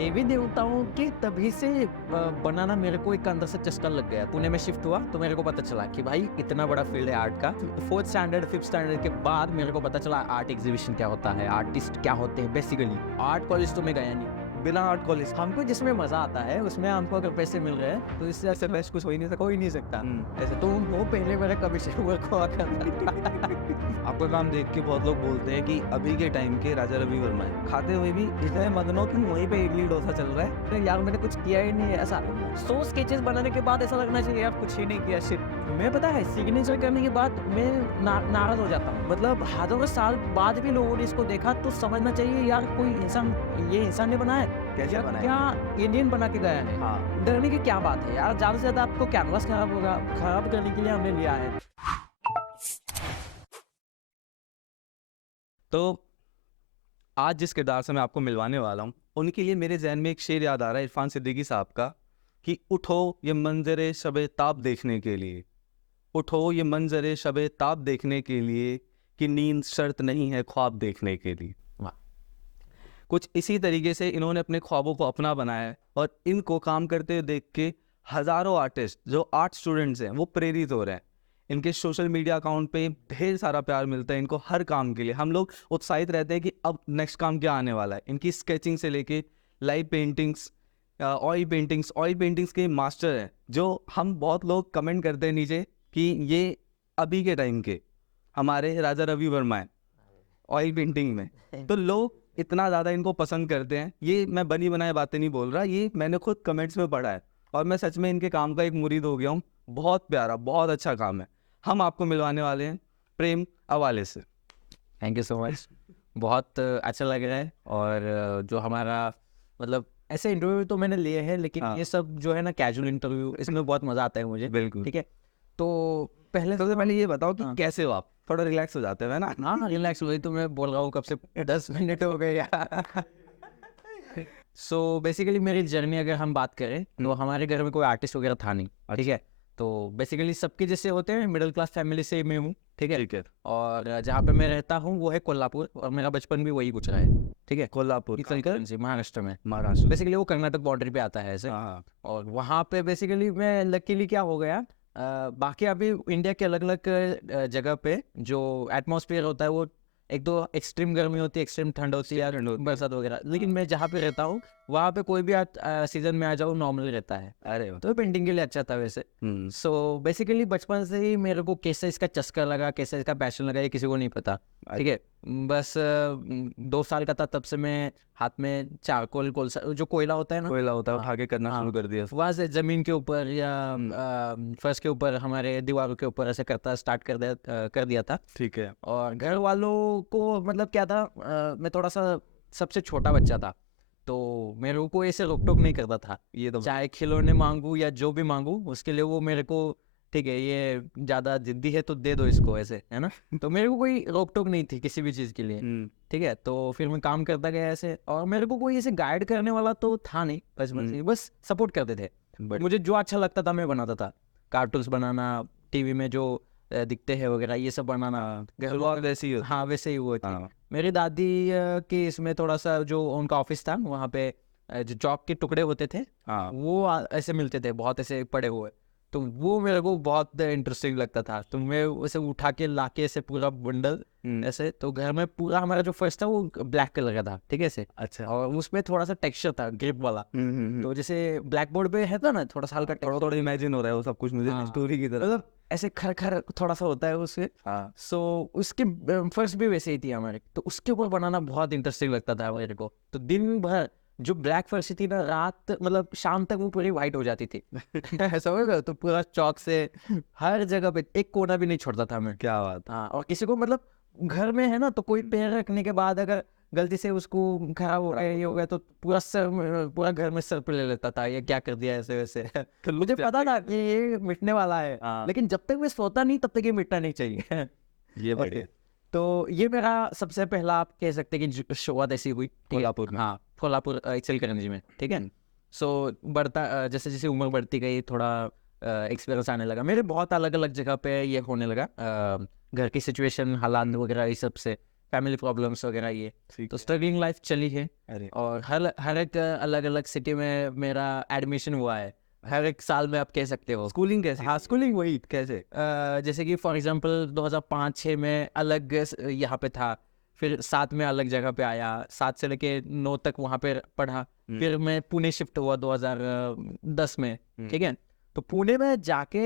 देवी देवताओं के तभी से बनाना मेरे को एक अंदर से चस्का लग गया। पुणे में शिफ्ट हुआ तो मेरे को पता चला कि भाई इतना बड़ा फील्ड है आर्ट का। 4th स्टैंडर्ड 5th स्टैंडर्ड के बाद मेरे को पता चला आर्ट एग्जीबिशन क्या होता है, आर्टिस्ट क्या होते हैं। बेसिकली आर्ट कॉलेज तो मैं गया नहीं, बिना आर्ट कॉलेज हमको जिसमें मजा आता है उसमें हमको अगर पैसे मिल रहे हैं तो इससे ऐसे बेस्ट कुछ हो ही नहीं सकता। हो ही नहीं सकता। ऐसे तो वो पहले मेरा कमीशन वर्क हुआ करता था। आपका काम देख के बहुत लोग बोलते हैं कि अभी के टाइम के राजा रवि वर्मा है, खाते हुए भी इतने मगनों कि वहीं पे इडली डोसा चल रहा है। अरे यार मैंने कुछ किया ही नहीं है ऐसा। 100 स्केचेस बनाने के बाद ऐसा लगना चाहिए यार कुछ ही नहीं किया सिर्फ। मैं पता है सिग्नेचर करने के बाद मैं नाराज हो जाता हूँ। मतलब हजारों साल बाद भी लोगों ने इसको देखा तो समझना चाहिए यार कोई इंसान, ये इंसान ने बनाया कैसे या बनाया? क्या इंडियन बना के गया है। हाँ, डरने की क्या बात है यार, ज्यादा से ज्यादा आपको कैनवास खराब होगा, खराब करने के लिए हमने लिया है। तो आज जिस किरदार से मैं आपको मिलवाने वाला हूँ उनके लिए मेरे जहन में एक शेर याद आ रहा है इरफान सिद्दीकी साहब का कि उठो ये मंजरे शबे ताब देखने के लिए, उठो ये मंजरे शबे ताब देखने के लिए कि नींद शर्त नहीं है ख्वाब देखने के लिए। वाह। कुछ इसी तरीके से इन्होंने अपने ख्वाबों को अपना बनाया है और इनको काम करते हुए देख के हज़ारों आर्टिस्ट जो आर्ट स्टूडेंट्स हैं वो प्रेरित हो रहे हैं। इनके सोशल मीडिया अकाउंट पे ढेर सारा प्यार मिलता है इनको हर काम के लिए। हम लोग उत्साहित रहते हैं कि अब नेक्स्ट काम क्या आने वाला है। इनकी स्केचिंग से लेके लाइव पेंटिंग्स, ऑयल पेंटिंग्स के मास्टर हैं जो हम बहुत लोग कमेंट करते हैं नीचे कि ये अभी के टाइम के हमारे राजा रवि वर्मा है ऑयल पेंटिंग में। तो लोग इतना ज़्यादा इनको पसंद करते हैं। ये मैं बनी बनाई बातें नहीं बोल रहा, ये मैंने खुद कमेंट्स में पढ़ा है और मैं सच में इनके काम का एक मुरीद हो गया हूँ। बहुत प्यारा, बहुत अच्छा काम है। हम आपको मिलवाने वाले हैं प्रेम अवाले से। Thank you so much. बहुत अच्छा लग रहा है। और जो हमारा मतलब ऐसे इंटरव्यू तो मैंने लिए हैं लेकिन हाँ। ये सब जो है ना कैजुअल इंटरव्यू, इसमें बहुत मज़ा आता है मुझे। बिल्कुल। ठीक है, तो पहले सबसे पहले ये बताओ कि हाँ। कैसे हो आप? थोड़ा रिलैक्स हो जाते हैं ना? हाँ रिलैक्स, वही तो मैं बोल रहा हूँ कब से 10 मिनट हो गए यार। सो बेसिकली मेरी जर्नी अगर हम बात करें तो हमारे घर में कोई आर्टिस्ट वगैरह था नहीं। ठीक है, तो बेसिकली सबके जैसे होते हैं मिडिल क्लास फैमिली से मैं हूँ। ठीक है, ठीक है। और जहाँ पे मैं रहता हूँ वो है कोल्हापुर और मेरा बचपन भी वही गुजरा है। ठीक है, कोल्हापुर इचलकरंजी महाराष्ट्र में। महाराष्ट्र। बेसिकली वो कर्नाटक बॉर्डर पे आता है ऐसे। हाँ। और वहाँ पे बेसिकली मैं लकीली क्या हो गया, बाकी अभी इंडिया के अलग अलग जगह पे जो एटमॉस्फेयर होता है वो एक तो एक्सट्रीम गर्मी होती है, एक्सट्रीम ठंड होती है, ठंड होती है। बरसात वगैरह। लेकिन मैं जहाँ पे रहता हूँ वहाँ पे कोई भी सीजन में आ जाओ नॉर्मल रहता है। अरे वाह। तो पेंटिंग के लिए अच्छा था वैसे। सो बेसिकली बचपन से ही मेरे को कैसे इसका चस्का लगा, कैसे इसका पैशन लगा, ये किसी को नहीं पता। ठीक है, बस 2 साल का था तब से मैं हाथ में चारकोल कोलसा जो कोयला होता है ना, कोयला होता है हाँ, उठा के करना हाँ, शुरू कर दिया। वहाँ से जमीन के ऊपर या फर्श के ऊपर, हमारे दीवारों के ऊपर ऐसे करता स्टार्ट कर दिया था। ठीक है। और घर वालों को मतलब क्या था, मैं थोड़ा सा सबसे छोटा बच्चा था तो मेरे को ऐसे रोक टोक नहीं करता था। ये तो चाहे खिलौने मांगू या जो भी मांगू उसके लिए वो मेरे को, ठीक है ये ज़्यादा जिद्दी है तो दे दो इसको, ऐसे है ना। तो मेरे को कोई रोक टोक नहीं थी किसी भी चीज़ के लिए। ठीक है, तो फिर मैं काम करता गया ऐसे और मेरे को कोई ऐसे गाइड करने वाला तो था नहीं बचपन से, बस सपोर्ट करते थे। मुझे जो अच्छा लगता था मैं बनाता था। कार्टून्स बनाना, टीवी में जो दिखते हैं वगैरह ये सब बनाना। शुरुआत वैसी ही होती। हाँ वैसे ही वो थी। हाँ। मेरी दादी की इसमें थोड़ा सा जो उनका ऑफिस था वहाँ पे जो चौक के टुकड़े होते थे हाँ। वो ऐसे मिलते थे बहुत ऐसे पड़े हुए। तो वो मेरे को बहुत इंटरेस्टिंग लगता था तो मैं उसे उठा के लाके ऐसे पूरा बंडल ऐसे, तो घर में पूरा हमारा जो फर्स्ट था वो ब्लैक कलर का था। ठीक है ऐसे, अच्छा। और उसमें थोड़ा सा टेक्सचर था ग्रिप वाला। तो जैसे ब्लैक बोर्ड पे है था ना थोड़ा सा हल्का थोड़ा थोड़ा इमेजिन हो रहा है वो सब कुछ मुझे हाँ। स्टोरी की तरह। मतलब ऐसे खर खर थोड़ा सा होता है उससे। हाँ। सो उसके फर्स्ट भी वैसे ही थी हमारे, तो उसके ऊपर बनाना बहुत इंटरेस्टिंग लगता था मेरे को। तो दिन भर जो ब्लैक फर्श थी ना, रात मतलब शाम तक वो पूरी वाइट हो जाती थी। ऐसा होगा तो पूरा चौक से हर जगह पे एक कोना भी नहीं छोड़ता था मैं। क्या बात। हाँ, और किसी को मतलब घर में है ना तो कोई पैर रखने के बाद अगर गलती से उसको खराब हो गया ये हो गया तो पूरा पूरा घर में सर पे ले लेता था, ये क्या कर दिया ऐसे वैसे। तो मुझे पता था कि ये मिटने वाला है। हाँ। लेकिन जब तक मैं सोता नहीं तब तक ये मिटना नहीं चाहिए। ये बढ़िया। तो ये मेरा सबसे पहला आप कह सकते हैं कि शुरुआत ऐसी हुई। ठीक है? कोल्हापुर में। हाँ कोल्हापुर इचलकरंजी में। ठीक है, सो बढ़ता जैसे जैसे उम्र बढ़ती गई थोड़ा एक्सपीरियंस आने लगा मेरे, बहुत अलग अलग जगह पे ये होने लगा। घर की सिचुएशन हालात वगैरह इस सब से फैमिली प्रॉब्लम्स वगैरह ये, ठीक तो है। स्ट्रगलिंग लाइफ चली है। अरे और हर एक अलग अलग सिटी में मेरा एडमिशन हुआ है, हर एक साल में आप कह सकते हो। स्कूलिंग कैसे हाँ, की? स्कूलिंग वही कैसे? जैसे कि फॉर एग्जांपल 2005-6 में अलग यहाँ पे था, फिर 7 में अलग जगह पे आया, 7 से लेके 9 तक वहाँ पे पढ़ा, फिर मैं पुणे शिफ्ट हुआ 2010 में, ठीक है। तो पुणे में जाके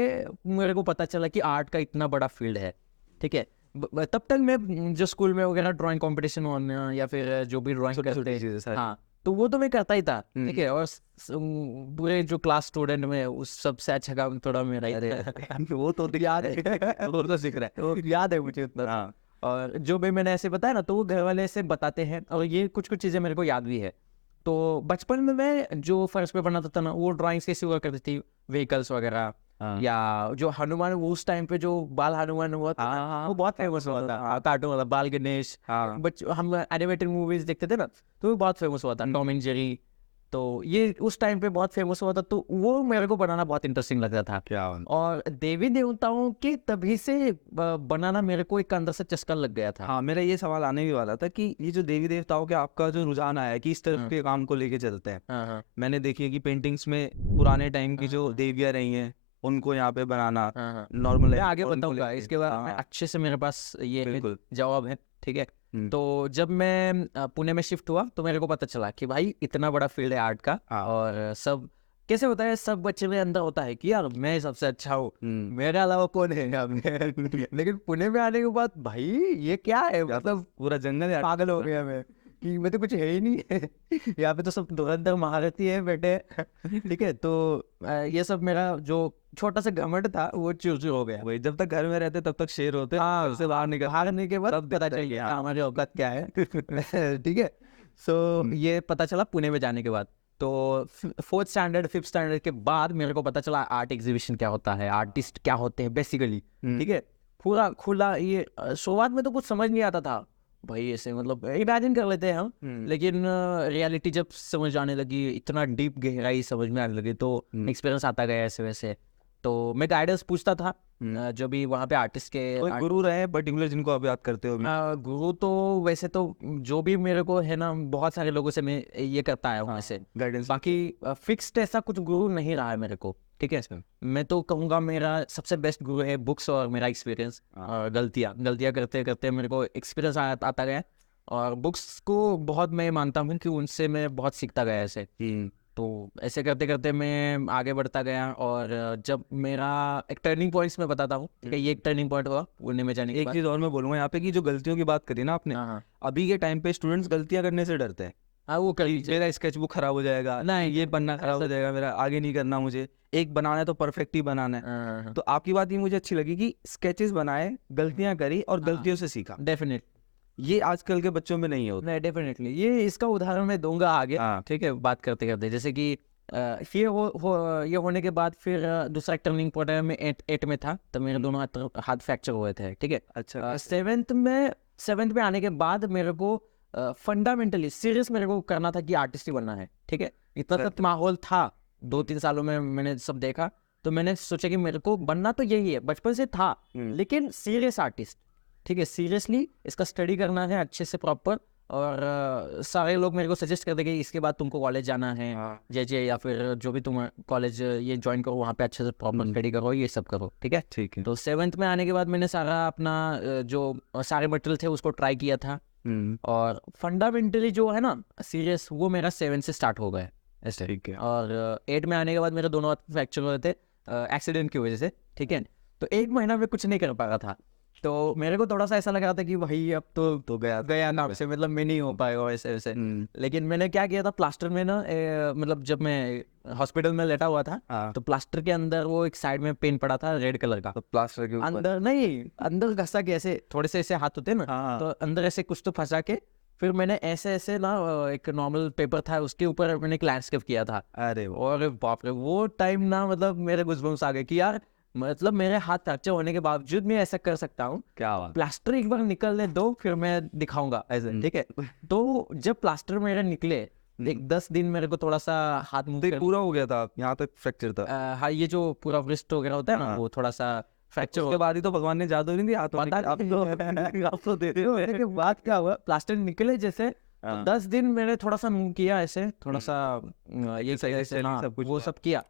मेरे को पता चला कि आर्ट का इतना बड़ा फील्ड है, ठीक है। तब तक मैं जो स्कूल में वगैरह ड्राइंग कंपटीशन होना या फिर जो भी ड्राइंग छोटी छोटी करते, चीजें सारी। हाँ, तो वो तो मैं करता ही था, ठीक है। और पूरे जो क्लास स्टूडेंट में उस सबसे अच्छा काम थोड़ा मेरा ही था। वो तो याद है, वो तो दिख रहा है। वो याद है मुझे उतना। हाँ। और जो भी मैंने ऐसे बताया ना, तो वो घर वाले ऐसे बताते हैं, और ये कुछ कुछ चीज़ें मेरे को याद भी है। तो बचपन में मैं जो फर्श पे बनाता था ना, वो ड्राइंग्स कैसी हुआ करती थी, व्हीकल्स वगैरह, हाँ। या जो हनुमान, वो उस टाइम पे जो बाल हनुमान हुआ था, हाँ, हाँ, वो बहुत फेमस हुआ था। हाँ। कार्टून वाला बाल गणेश, हाँ। हम एनिमेटेड मूवीज देखते थे ना, तो वो बहुत फेमस हुआ था, टॉम एंड जेरी। तो ये उस टाइम पे बहुत फेमस हुआ था, तो वो मेरे को बनाना बहुत इंटरेस्टिंग लगता था। क्या बात। और देवी देवताओं के तभी से बनाना मेरे को एक अंदर से चस्का लग गया था। हाँ, मेरा ये सवाल आने भी वाला था कि ये जो देवी देवताओं के आपका जो रुझान आया है कि इस तरफ हाँ। के काम को लेके चलते हैं। हाँ हाँ मैंने देखी है कि पेंटिंग्स में पुराने टाइम की जो देवियाँ रही हैं उनको यहाँ पे बनाना हाँ हाँ। नॉर्मल मैं आगे बताऊंगा इसके बाद, हाँ, अच्छे से मेरे पास ये बिल्कुल। जवाब है, ठीक है। हम्म। तो जब मैं पुणे में शिफ्ट हुआ, तो मेरे को पता चला कि भाई इतना बड़ा फील्ड है आर्ट का, हाँ। और सब कैसे होता है, सब बच्चे में अंदर होता है कि यार मैं सबसे अच्छा हूँ, मेरे अलावा कौन है यहाँ पे। लेकिन पुणे में आने के बाद भाई ये क्या है, मतलब पूरा जंगल है। पागल हो गया मैं कि मैं तो कुछ है ही नहीं है। यहाँ पे तो सब धुरंधर महारथी है बेटे। ठीक है, तो ये सब मेरा जो छोटा सा घमंड था वो चूर चूर हो गया। वही, जब तक घर में रहते तब तक शेर होते, हाँ, घर से बाहर निकल बाहर आने के बाद तब पता दिखता है चल कि गया हाँ। हमारी औकात क्या है। ठीक है, सो ये पता चला पुणे में जाने के बाद। तो 4th स्टैंडर्ड 5th स्टैंडर्ड के बाद मेरे को पता चला आर्ट एग्जीबिशन क्या होता है, आर्टिस्ट क्या होते हैं बेसिकली, ठीक है। पूरा खुला ये शुरुआत में तो कुछ समझ नहीं आता था भाई, ऐसे मतलब इमेजिन कर लेते हैं हम, लेकिन रियलिटी जब समझ आने लगी, इतना डीप गहराई समझ में आने लगी, तो एक्सपीरियंस आता गया ऐसे वैसे। तो मैं गाइडेंस पूछता था जो भी वहाँ पे आर्टिस्ट के कोई गुरु रहे पर्टिकुलर जिनको आप याद करते हो? गुरु तो वैसे तो जो भी मेरे को है ना, बहुत सारे लोगों से मैं ये करता आया हूँ ऐसे गाइडेंस। बाकी फिक्स्ड ऐसा कुछ गुरु नहीं रहा है मेरे को, ठीक है। मैं तो कहूँगा मेरा सबसे बेस्ट गुरु है बुक्स और मेरा एक्सपीरियंस और गलतियाँ करते करते मेरे को एक्सपीरियंस आता गया, और बुक्स को बहुत मैं मानता हूँ कि उनसे मैं बहुत सीखता गया ऐसे। तो ऐसे करते करते मैं आगे बढ़ता गया, और जब मेरा एक टर्निंग पॉइंट्स में बताता हूँ, ठीक है, ये एक टर्निंग पॉइंट हुआ पुणे में जाने के एक बाद। चीज और मैं बोलूंगा यहाँ पे कि जो गलतियों की बात करी ना आपने, हाँ हाँ अभी के टाइम पे स्टूडेंट्स गलतियां करने से डरते हैं। हाँ, वो कर लीजिए। मेरा स्केच बुक खराब हो जाएगा, नहीं, ये बनना खराब हो जाएगा, मेरा आगे नहीं करना, मुझे एक बनाना है तो परफेक्ट ही बनाना है। तो आपकी बात ये मुझे अच्छी लगी कि स्केचेस बनाए, गलतियां करी और गलतियों से सीखा। डेफिनेट, ये आजकल के बच्चों में नहीं होता। नहीं डेफिनेटली, ये इसका उदाहरण मैं दूंगा आगे, ठीक है, बात करते करते। जैसे कि ये ये होने के बाद फिर दूसरा टर्निंग पॉइंट है, मैं 8 में था, तो मेरे दोनों हाथ फ्रैक्चर हुए थे, ठीक है। अच्छा। 7th में आने के बाद मेरे को फंडामेंटली सीरियस मेरे को करना था कि आर्टिस्ट ही बनना है, ठीक है। इतना तक माहौल था, 2-3 सालों में मैंने सब देखा, तो मैंने सोचा कि मेरे को बनना तो यही है, बचपन से था, लेकिन सीरियस आर्टिस्ट, ठीक है, सीरियसली इसका स्टडी करना है अच्छे से प्रॉपर। और सारे लोग मेरे को सजेस्ट करते कि इसके बाद तुमको कॉलेज जाना है, जे या फिर जो भी तुम कॉलेज ये ज्वाइन करो, वहाँ पे अच्छे से प्रॉपर स्टडी करो, ये सब करो, ठीक है। ठीक है। तो 7th में आने के बाद मैंने सारा अपना जो सारे मटेरियल थे उसको ट्राई किया था, और फंडामेंटली जो है ना सीरियस, वो मेरा 7 से स्टार्ट हो गया ऐसे। ठीक है। और 8 में आने के बाद मेरे दोनों हाथ फ्रैक्चर हुए थे एक्सीडेंट की वजह से, ठीक है। तो 1 महीना में कुछ नहीं कर पा रहा था, तो मेरे को थोड़ा सा ऐसा लग रहा था कि भाई अब तो गया ना से, मतलब मैं नहीं हो पाएगा ऐसे वैसे। लेकिन मैंने क्या किया था, प्लास्टर में ना मतलब जब मैं हॉस्पिटल में लेटा हुआ था, तो प्लास्टर के अंदर वो एक साइड में पेन पड़ा था रेड कलर का, तो प्लास्टर के ऊपर अंदर नहीं, अंदर घसा के ऐसे थोड़े से ऐसे हाथ होते हैं ना, तो अंदर ऐसे कुछ तो फंसा के फिर मैंने ऐसे ऐसे ना एक नॉर्मल पेपर था उसके ऊपर मैंने एक लैंडस्केप किया था। अरे और बाप रे, वो टाइम ना मतलब मेरे गुज़बम्स आ गए कि यार मतलब मेरे हाथ फ्रैक्चर होने के बावजूद मैं ऐसा कर सकता हूँ, क्या बात। प्लास्टर एक बार निकलने दो फिर मैं दिखाऊंगा ऐसे, ठीक है। तो जब प्लास्टर मेरे निकले, एक 10 दिन मेरे को थोड़ा सा हाथ मुंह पूरा हो गया था, यहाँ तक फ्रैक्चर था? हाँ, ये जो पूरा व्रिस्ट वगैरह होता है ना, वो थोड़ा सा फ्रैक्चर उसके बाद ही तो भगवान ने जादू नहीं दिया हाथों में पता कि आप तो दे रहे हो। मेरे के बाद क्या हुआ, प्लास्टर निकले जैसे तो 10 दिन मैंने थोड़ा सा मूव किया ऐसे, थोड़ा सा ये सही ऐसे, स्टाइलिंग हाँ, सब कुछ वो हुआ। सब किया।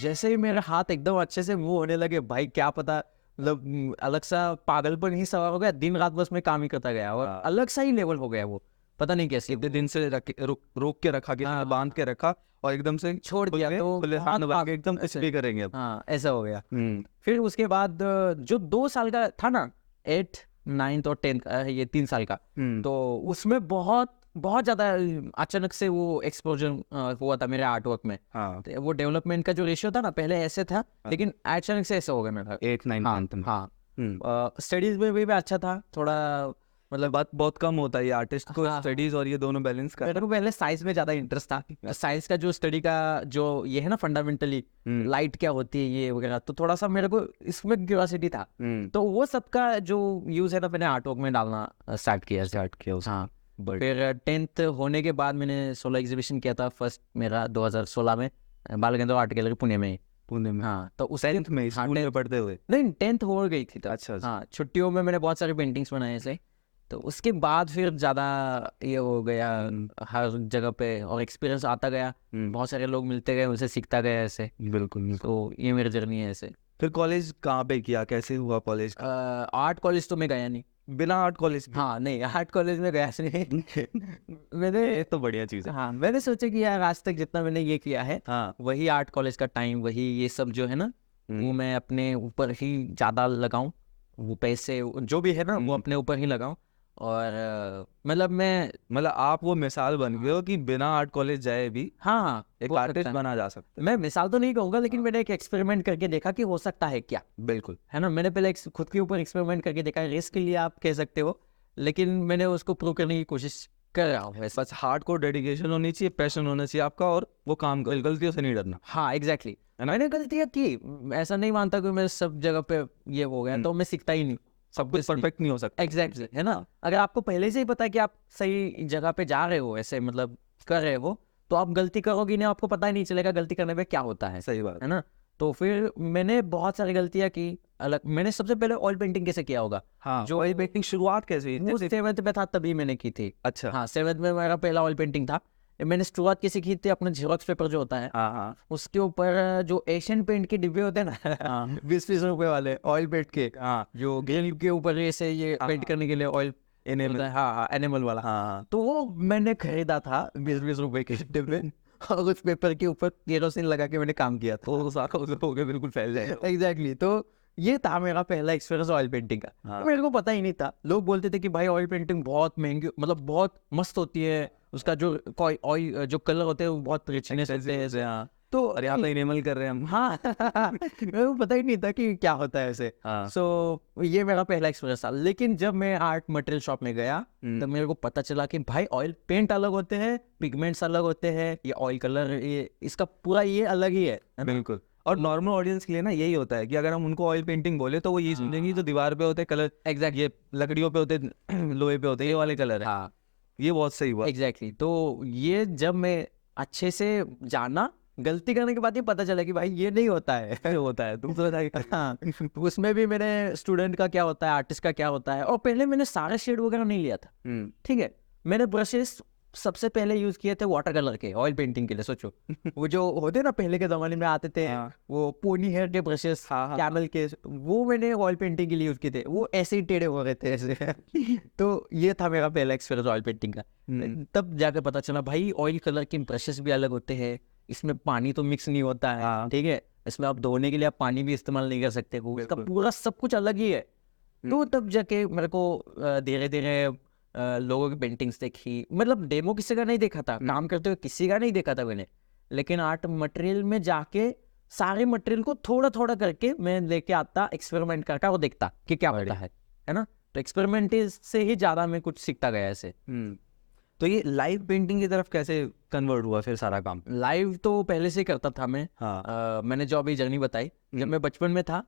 जैसे ही मेरे हाथ एकदम अच्छे से मूव होने लगे, भाई क्या पता, मतलब अलग सा पागलपन ही सवार हो गया, दिन रात बस मैं काम ही करता गया और हाँ। अलग सा ही लेवल हो गया वो, पता नहीं कैसे इतने दिन से रोक के रखा कि हाँ, बांध के रखा और एकदम से छोड़ दिया खुले तो खुले हाथ बहुत दबा के एकदम कुछ ऐसे, भी करेंगे अब। हाँ ऐसा हो गया। हम्म फिर उसके बाद जो 2 साल का था ना, 8, 9 और 10 का, ये 3 साल का, हम्म तो उसमें बहुत बहुत ज्यादा अचानक से वो एक्सपोजर हुआ था मेरे आर्ट वर्क में। हाँ तो वो डेवलपमेंट का जो रेशियो था ना, पहले ऐसे था, लेकिन अचानक से ऐसा हो गया मेरा। 8 9 हाँ 10 में। हाँ, स्टडीज में भी मैं अच्छा था थोड़ा, मतलब बात बहुत कम होता है ये आर्टिस्ट को हाँ, स्टडीज और ये दोनों बैलेंस कर। मेरे को पहले साइंस में ज्यादा इंटरेस्ट था। साइंस का जो स्टडी का जो ये है ना फंडामेंटली, लाइट क्या होती है ये वगैरह, तो थोड़ा सा मेरे को इसमें क्यूरियोसिटी था। तो वो सबका जो यूज है ना, मैंने आर्ट वर्क में डालना स्टार्ट किया। हाँ, फिर 10th होने के बाद मैंने सोलो एग्जीबिशन किया था फर्स्ट मेरा 2016 में, बाल गंधर्व आर्ट गैलरी पुणे में। पुणे में। हाँ, तो उस 10th में स्कूल में पढ़ते हुए। नहीं 10th हो गई थी तब। अच्छा हाँ, छुट्टियों में मैंने बहुत सारे पेंटिंग्स बनाए ऐसे। तो उसके बाद फिर ज़्यादा ये हो गया हर जगह पे, और एक्सपीरियंस आता गया, बहुत सारे लोग मिलते गए, उनसे सीखता गया ऐसे। बिल्कुल। तो ये मेरी जर्नी है ऐसे। फिर कॉलेज कहाँ पे किया, कैसे हुआ कॉलेज? आर्ट कॉलेज तो मैं गया नहीं। बिना आर्ट कॉलेज के? हाँ नहीं, आर्ट कॉलेज में गया नहीं। मैंने ये तो बढ़िया चीज़ है। हाँ, मैंने सोचा कि यार आज तक जितना मैंने ये किया है, हाँ वही आर्ट कॉलेज का टाइम, वही ये सब जो है ना, वो मैं अपने ऊपर ही ज़्यादा लगाऊं, वो पैसे जो भी है ना वो अपने ऊपर ही लगाऊं। और मतलब आप वो मिसाल बन गए हो कि बिना आर्ट कॉलेज जाए भी हाँ एक हो आर्टिस्ट सकता है। बना जा सकता मैं मिसाल तो नहीं कहूँगा, लेकिन मैंने एक एक्सपेरिमेंट करके देखा कि हो सकता है क्या, है। बिल्कुल। है ना। मैंने पहले खुद के ऊपर एक्सपेरिमेंट करके देखा, रिस्क के लिए आप कह सकते हो, लेकिन मैंने उसको प्रूव करने की कोशिश कर रहा हूँ वैसे। बस हार्ड को डेडिकेशन होनी चाहिए, पैशन होना चाहिए आपका, और वो काम कर, गलतियों से नहीं डरना। हाँ एग्जैक्टली, मैंने गलतियाँ की, ऐसा नहीं मानता कि मैं सब जगह पे ये हो गया तो मैं सीखता ही नहीं। सब कुछ परफेक्ट नहीं हो सकता। एग्जैक्टली, है ना। अगर आपको पहले से ही पता है कि आप सही जगह पे जा रहे हो, ऐसे मतलब कर रहे हो, तो आप गलती करोगे नहीं, आपको पता ही नहीं चलेगा गलती करने पे क्या होता है। सही बात है ना। तो फिर मैंने बहुत सारी गलतियाँ की अलग। मैंने सबसे पहले ऑयल पेंटिंग कैसे किया होगा, हाँ। जो ऑयल पेंटिंग शुरुआत कैसे हुई? वो 7th में था तभी मैंने की थी। अच्छा। हाँ, 7th में मेरा पहला ऑयल पेंटिंग था। मैंने शुरुआत कैसे की थी, अपना जेरोक्स पेपर जो होता है, हाँ हाँ उसके ऊपर जो एशियन पेंट के डिब्बे होते हैं ना, हाँ 20-20 रुपए वाले ऑयल पेंट के, हाँ जो ग्रिल के ऊपर ऐसे ये पेंट करने के लिए ऑयल एनिमल। हाँ हाँ, एनिमल वाला। हाँ तो वो मैंने खरीदा था 20-20 रुपए के डिब्बे, और उस पेपर के ऊपर केरोसिन लगा के मैंने काम किया था। तो सारा हो गया, बिल्कुल फैल जाएगा। एग्जैक्टली। तो ये था मेरा पहला एक्सपीरियंस ऑयल पेंटिंग का। हाँ। मेरे को पता ही नहीं था, लोग बोलते थे कि भाई ऑयल पेंटिंग बहुत महंगी, मतलब बहुत मस्त होती है, उसका जो ऑयल जो कलर होते हैं वो बहुत रिचनेस होते हैं ऐसे। हाँ। तो और यहाँ तो एनिमल कर रहे हैं हम। हाँ मेरे को पता ही नहीं था कि क्या होता है ऐसे। हाँ। सो ये मेरा पहला एक्सपीरियंस था। लेकिन जब मैं आर्ट मटेरियल शॉप में गया, तब मेरे को पता चला कि भाई ऑयल पेंट अलग होते हैं, पिगमेंट्स अलग होते हैं, ये ऑयल कलर, ये इसका पूरा ये अलग ही है ना? बिल्कुल। और नॉर्मल ऑडियंस के लिए ना यही होता है कि अगर हम उनको ऑयल पेंटिंग बोले तो वो ये समझेंगे जो दीवार पे होते कलर, एग्जैक्ट, ये लकड़ियों पे होते, लोहे पे होते, ये वाले कलर है। हाँ ये बहुत सही हुआ। एग्जैक्टली। तो ये जब मैं अच्छे से जाना, गलती करने के बाद ही पता चला कि भाई ये नहीं होता है। होता है तुम तो हाँ, उसमें भी मैंने स्टूडेंट का क्या होता है, आर्टिस्ट का क्या होता है, और पहले मैंने सारे शेड वगैरह नहीं लिया था। ठीक है, मैंने ब्रशेस सबसे पहले यूज किए थे वाटर कलर के ऑयल पेंटिंग के लिए। सोचो वो जो होते ना पहले के जमाने में आते थे, हाँ। वो पोनी हेयर के ब्रशेस, कैमल के, वो मैंने ऑयल पेंटिंग के लिए यूज किए थे। वो ऐसे ही टेढ़े हो रहे थे ऐसे। तो ये था मेरा पहला एक्सपीरियंस ऑयल पेंटिंग का। तब जाके पता चला भाई ऑयल कलर के ब्रशेस भी अलग होते हैं, इसमें पानी तो मिक्स नहीं होता है। हाँ। ठीक है, इसमें आप धोने के लिए आप पानी भी इस्तेमाल नहीं कर सकते, वो इसका पूरा सब कुछ अलग ही है। तो तब जाके मेरे को धीरे धीरे लोगों की पेंटिंग्स देखी, मतलब डेमो किसी का नहीं देखा था, काम करते हुए किसी का नहीं देखा था मैंने, लेकिन आर्ट मटेरियल में जाके सारे मटेरियल को थोड़ा थोड़ा करके मैं लेके आता, एक्सपेरिमेंट करता और देखता कि क्या होता है ना। तो एक्सपेरिमेंट से ही ज्यादा मैं कुछ सीखता गया ऐसे। तो ये लाइव पेंटिंग की तरफ कैसे कन्वर्ट हुआ फिर सारा काम? लाइव तो पहले से करता था मैं। हाँ। मैंने जो अभी जर्नी बताई, जब मैं बचपन में था,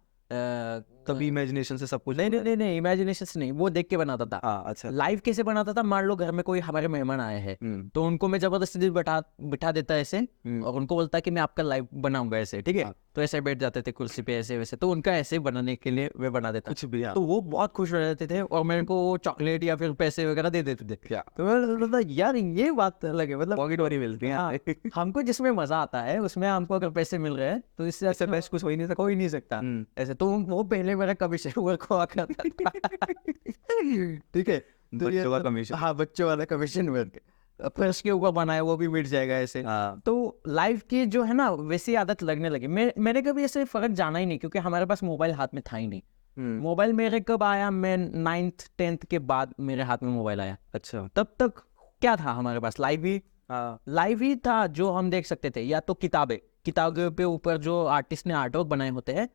तभी इमेजिनेशन से सब कुछ नहीं नहीं नहीं इमेजिनेशन से नहीं, वो देख के बनाता था। हाँ अच्छा लाइव कैसे बनाता था, मान लो घर में कोई हमारे मेहमान आए हैं तो उनको मैं जबरदस्ती बिठा देता ऐसे और उनको बोलता कि मैं आपका लाइव बनाऊंगा ऐसे, ठीक है। हाँ। तो ऐसे बैठ जाते थे कुर्सी पे ऐसे वैसे, तो उनका ऐसे बनाने के लिए मैं बना देता। कुछ भी। हाँ। तो वो बहुत खुश हो जाते थे और मेरे को चॉकलेट या फिर पैसे वगैरह दे देते थे। क्या तो मैं बोलता यार ये बात अलग है, मतलब पॉकेट मनी मिलती है। हाँ, हमको जिसमें मजा आता है उसमें हमको अगर पैसे मिल रहे हैं तो इससे इससे अच्छा बेस्ट कुछ हो ही नहीं सकता। हो ही नहीं सकता ऐसे। तो वो पहले मेरा कमीशन वर्क हुआ करता था। ठीक है, तो ये बच्चों का कमीशन। हाँ बच्चों वाला कमीशन वर्क, फिर उसके ऊपर बनाया वो भी मिट जाएगा ऐसे। हाँ तो लाइव की जो है ना वैसी आदत लगने लगी। मैंने कभी ऐसे फर्क जाना ही नहीं क्योंकि हमारे पास मोबाइल हाथ में था ही नहीं। मोबाइल मेरे कब आया, मैं 9th 10th के बाद मेरे हाथ में मोबाइल आया। अच्छा। तब तक क्या था हमारे पास, लाइव ही हाँ लाइव ही था जो हम देख सकते थे, या तो किताबों पे ऊपर जो आर्टिस्ट ने आर्टवर्क बनाए होते हैं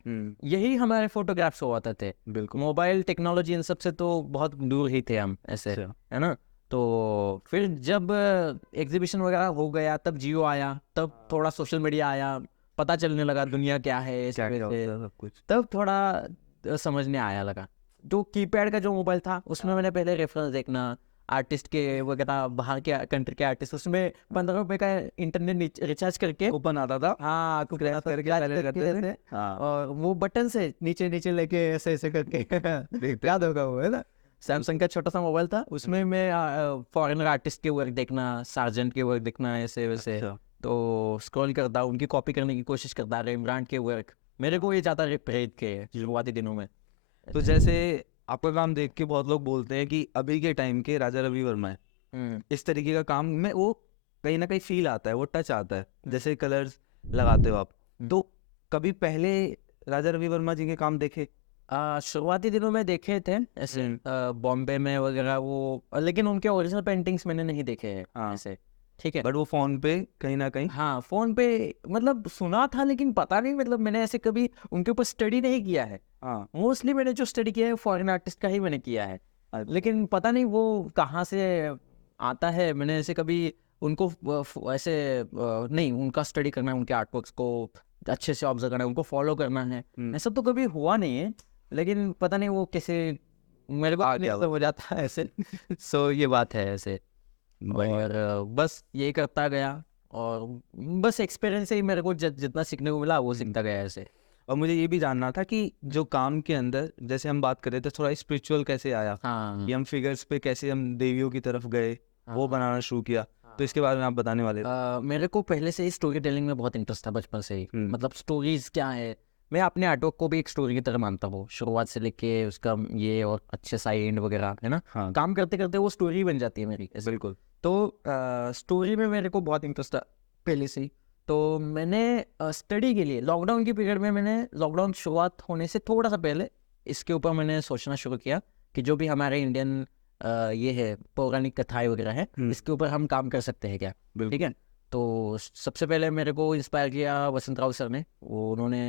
यही हमारे फोटोग्राफ्स होते थे। बिल्कुल। मोबाइल टेक्नोलॉजी इन सब से तो बहुत दूर ही थे हम ऐसे, अच्छा। है ना। तो फिर जब एग्जीबिशन वगैरह हो गया तब जियो आया, तब थोड़ा सोशल मीडिया आया, पता चलने लगा दुनिया क्या है ऐसे क्या क्या वैसे। होता है सब कुछ। तब थोड़ा समझने आया लगा। जो कीपैड का जो मोबाइल था उसमें मैंने पहले रेफरेंस देखना, आर्टिस्ट के वगैरह बाहर के कंट्री के आर्टिस्ट, उसमें 15 रुपए का इंटरनेट रिचार्ज करके कूपन आता था। हाँ क्रैश करके पहले करते थे। हाँ। और वो बटन से नीचे नीचे लेके ऐसे ऐसे करके याद होगा वो, है ना। सैमसंग का छोटा सा मोबाइल था, उसमें मैं फॉरेनर आर्टिस्ट के वर्क देखना, सार्जेंट के वर्क देखना ऐसे वैसे। अच्छा। तो स्क्रॉल करता, उनकी कॉपी करने की कोशिश करता, रेमब्रांड के वर्क मेरे को ये ज़्यादा प्रेरित किए शुरुआती दिनों में। तो जैसे आपका काम देख के बहुत लोग बोलते हैं कि अभी के टाइम के राजा रवि वर्मा है, इस तरीके का काम में वो कहीं ना कहीं फील आता है, वो टच आता है, जैसे कलर्स लगाते हो आप। तो कभी पहले राजा रवि वर्मा जी के काम देखे? शुरुआती दिनों में देखे थे ऐसे बॉम्बे में वगैरह वो, लेकिन उनके ओरिजिनल पेंटिंग्स मैंने नहीं देखे हैं हाँ। ऐसे, ठीक है। बट वो फोन पे कहीं ना कहीं। हाँ फोन पे मतलब सुना था, लेकिन पता नहीं, मतलब मैंने ऐसे कभी उनके ऊपर स्टडी नहीं किया है। हाँ। मोस्टली मैंने जो स्टडी किया है फॉरेन आर्टिस्ट का ही मैंने किया है, लेकिन पता नहीं वो कहाँ से आता है। मैंने ऐसे कभी उनको ऐसे नहीं, उनका स्टडी करना है, उनके आर्टवर्क्स को अच्छे से ऑब्जर्व करना है, उनको फॉलो करना है, ऐसा तो कभी हुआ नहीं है। लेकिन पता नहीं वो कैसे मेरे को आ गया तो हो जाता है ऐसे। सो ये बात है ऐसे। और बस यही करता गया और बस एक्सपीरियंस से ही मेरे को जितना सीखने को मिला वो सीखता गया ऐसे। और मुझे ये भी जानना था कि जो काम के अंदर जैसे हम बात कर रहे थे थोड़ा स्पिरिचुअल कैसे आया, हाँ कि हम फिगर्स पे कैसे हम देवियों की तरफ गए, वो बनाना शुरू किया, तो इसके बारे में आप बताने वाले थे। मेरे को पहले से ही स्टोरी टेलिंग में बहुत इंटरेस्ट था बचपन से ही। मतलब स्टोरीज क्या है, मैं अपने आर्टवर्क को भी एक स्टोरी की तरह मानता हूँ, शुरुआत से लेके उसका ये और अच्छे सा एंड वगैरह, है ना। हाँ। काम करते करते वो स्टोरी बन जाती है मेरी ऐसे। बिल्कुल। तो स्टोरी में मेरे को बहुत इंटरेस्ट था पहले से ही। तो मैंने स्टडी के लिए लॉकडाउन की पीरियड में, मैंने लॉकडाउन शुरुआत होने से थोड़ा सा पहले इसके ऊपर मैंने सोचना शुरू किया कि जो भी हमारे इंडियन ये है पौराणिक कथाएं वगैरह है, इसके ऊपर हम काम कर सकते हैं क्या, ठीक है। तो सबसे पहले मेरे को इंस्पायर किया वसंत राव सर ने। वो उन्होंने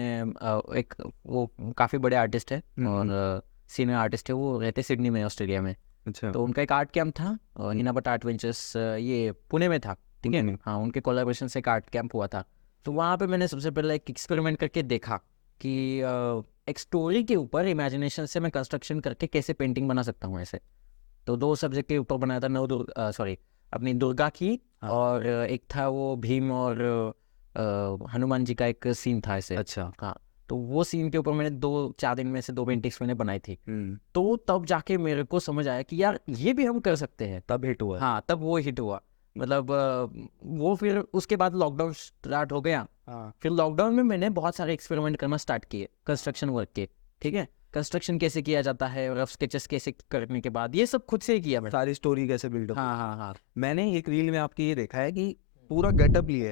एक वो काफ़ी बड़े आर्टिस्ट है और सीनियर आर्टिस्ट है, वो रहते सिडनी में ऑस्ट्रेलिया में। अच्छा। तो उनका एक आर्ट कैंप था, नीना भट्ट आर्ट वेंचर्स, ये पुणे में था, ठीक है। हाँ, उनके कोलैबोरेशन से एक आर्ट कैंप हुआ था। तो वहाँ पे मैंने सबसे पहले एक एक्सपेरिमेंट करके देखा कि एक स्टोरी के ऊपर इमेजिनेशन से मैं कंस्ट्रक्शन करके कैसे पेंटिंग बना सकता हूँ ऐसे। तो 2 सब्जेक्ट के ऊपर बनाया था, अपनी दुर्गा की। हाँ। और एक था वो भीम और हनुमान जी का एक सीन था ऐसे। अच्छा। हाँ, तो वो सीन के ऊपर मैंने 2-4 दिन में से 2 पेंटिंग्स मैंने बनाई थी। तो तब जाके मेरे को समझ आया कि यार ये भी हम कर सकते हैं। तब हिट हुआ। हाँ, तब वो हिट हुआ। मतलब वो फिर उसके बाद लॉकडाउन स्टार्ट हो गया। हाँ। फिर लॉकडाउन में मैंने बहुत सारे एक्सपेरिमेंट करना स्टार्ट किए कंस्ट्रक्शन वर्क के, ठीक है। कंस्ट्रक्शन कैसे किया जाता है, रफ स्केचेस कैसे करने के बाद, ये सब खुद से ही किया मैंने। सारी स्टोरी कैसे बिल्ड हाँ हाँ हाँ। मैंने एक रील में आपकी ये देखा है कि पूरा गेटअप लिए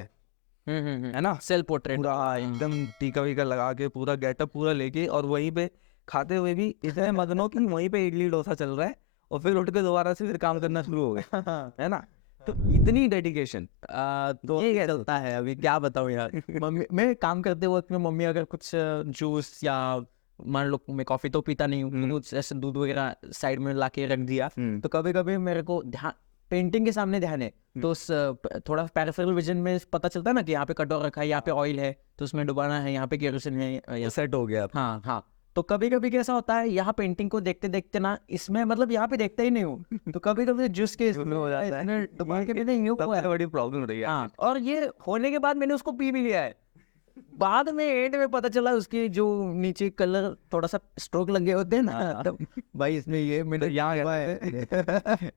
है ना, सेल्फ पोर्ट्रेट पूरा एकदम टीका वीका लगा के पूरा गेटअप पूरा लेके, और वहीं पे खाते हुए भी इतने मगन हो कि वहीं पे इडली डोसा चल रहा है, और फिर उठ के दोबारा से फिर काम करना शुरू हो गए, है ना। तो इतनी डेडिकेशन तो ये चलता है अभी, क्या बताऊँ यार। मम्मी, मैं काम करते वक्त में मम्मी अगर कुछ जूस या मान लो मैं कॉफी तो पीता नहीं हूँ, कुछ ऐसे दूध वगैरह साइड में ला के रख दिया, तो कभी कभी मेरे को ध्यान पेंटिंग के सामने ध्यान है, तो थोड़ा पैराफेरल विजन में पता चलता है ना कि यहाँ पे कटोरा रखा है, यहाँ पे ऑयल है तो उसमें डुबाना है, यहाँ पे केरोसिन है, सेट हो गया। हाँ हाँ। तो कभी कभी कैसा होता है, यहाँ पेंटिंग को देखते देखते ना, इसमें मतलब यहाँ पे देखता ही नहीं हूँ, तो कभी कभी जिस के हो जाता है। इतने दिमाग के भी नहीं हुआ है। सबसे बड़ी प्रॉब्लम रही है। हाँ, और ये होने के बाद मैंने उसको पी भी लिया है। बाद में एंड में पता चला उसकी जो नीचे कलर थोड़ा सा स्ट्रोक लगे होते हैं ना, तब भाई इसमें ये मैंने तो यहाँ हुआ है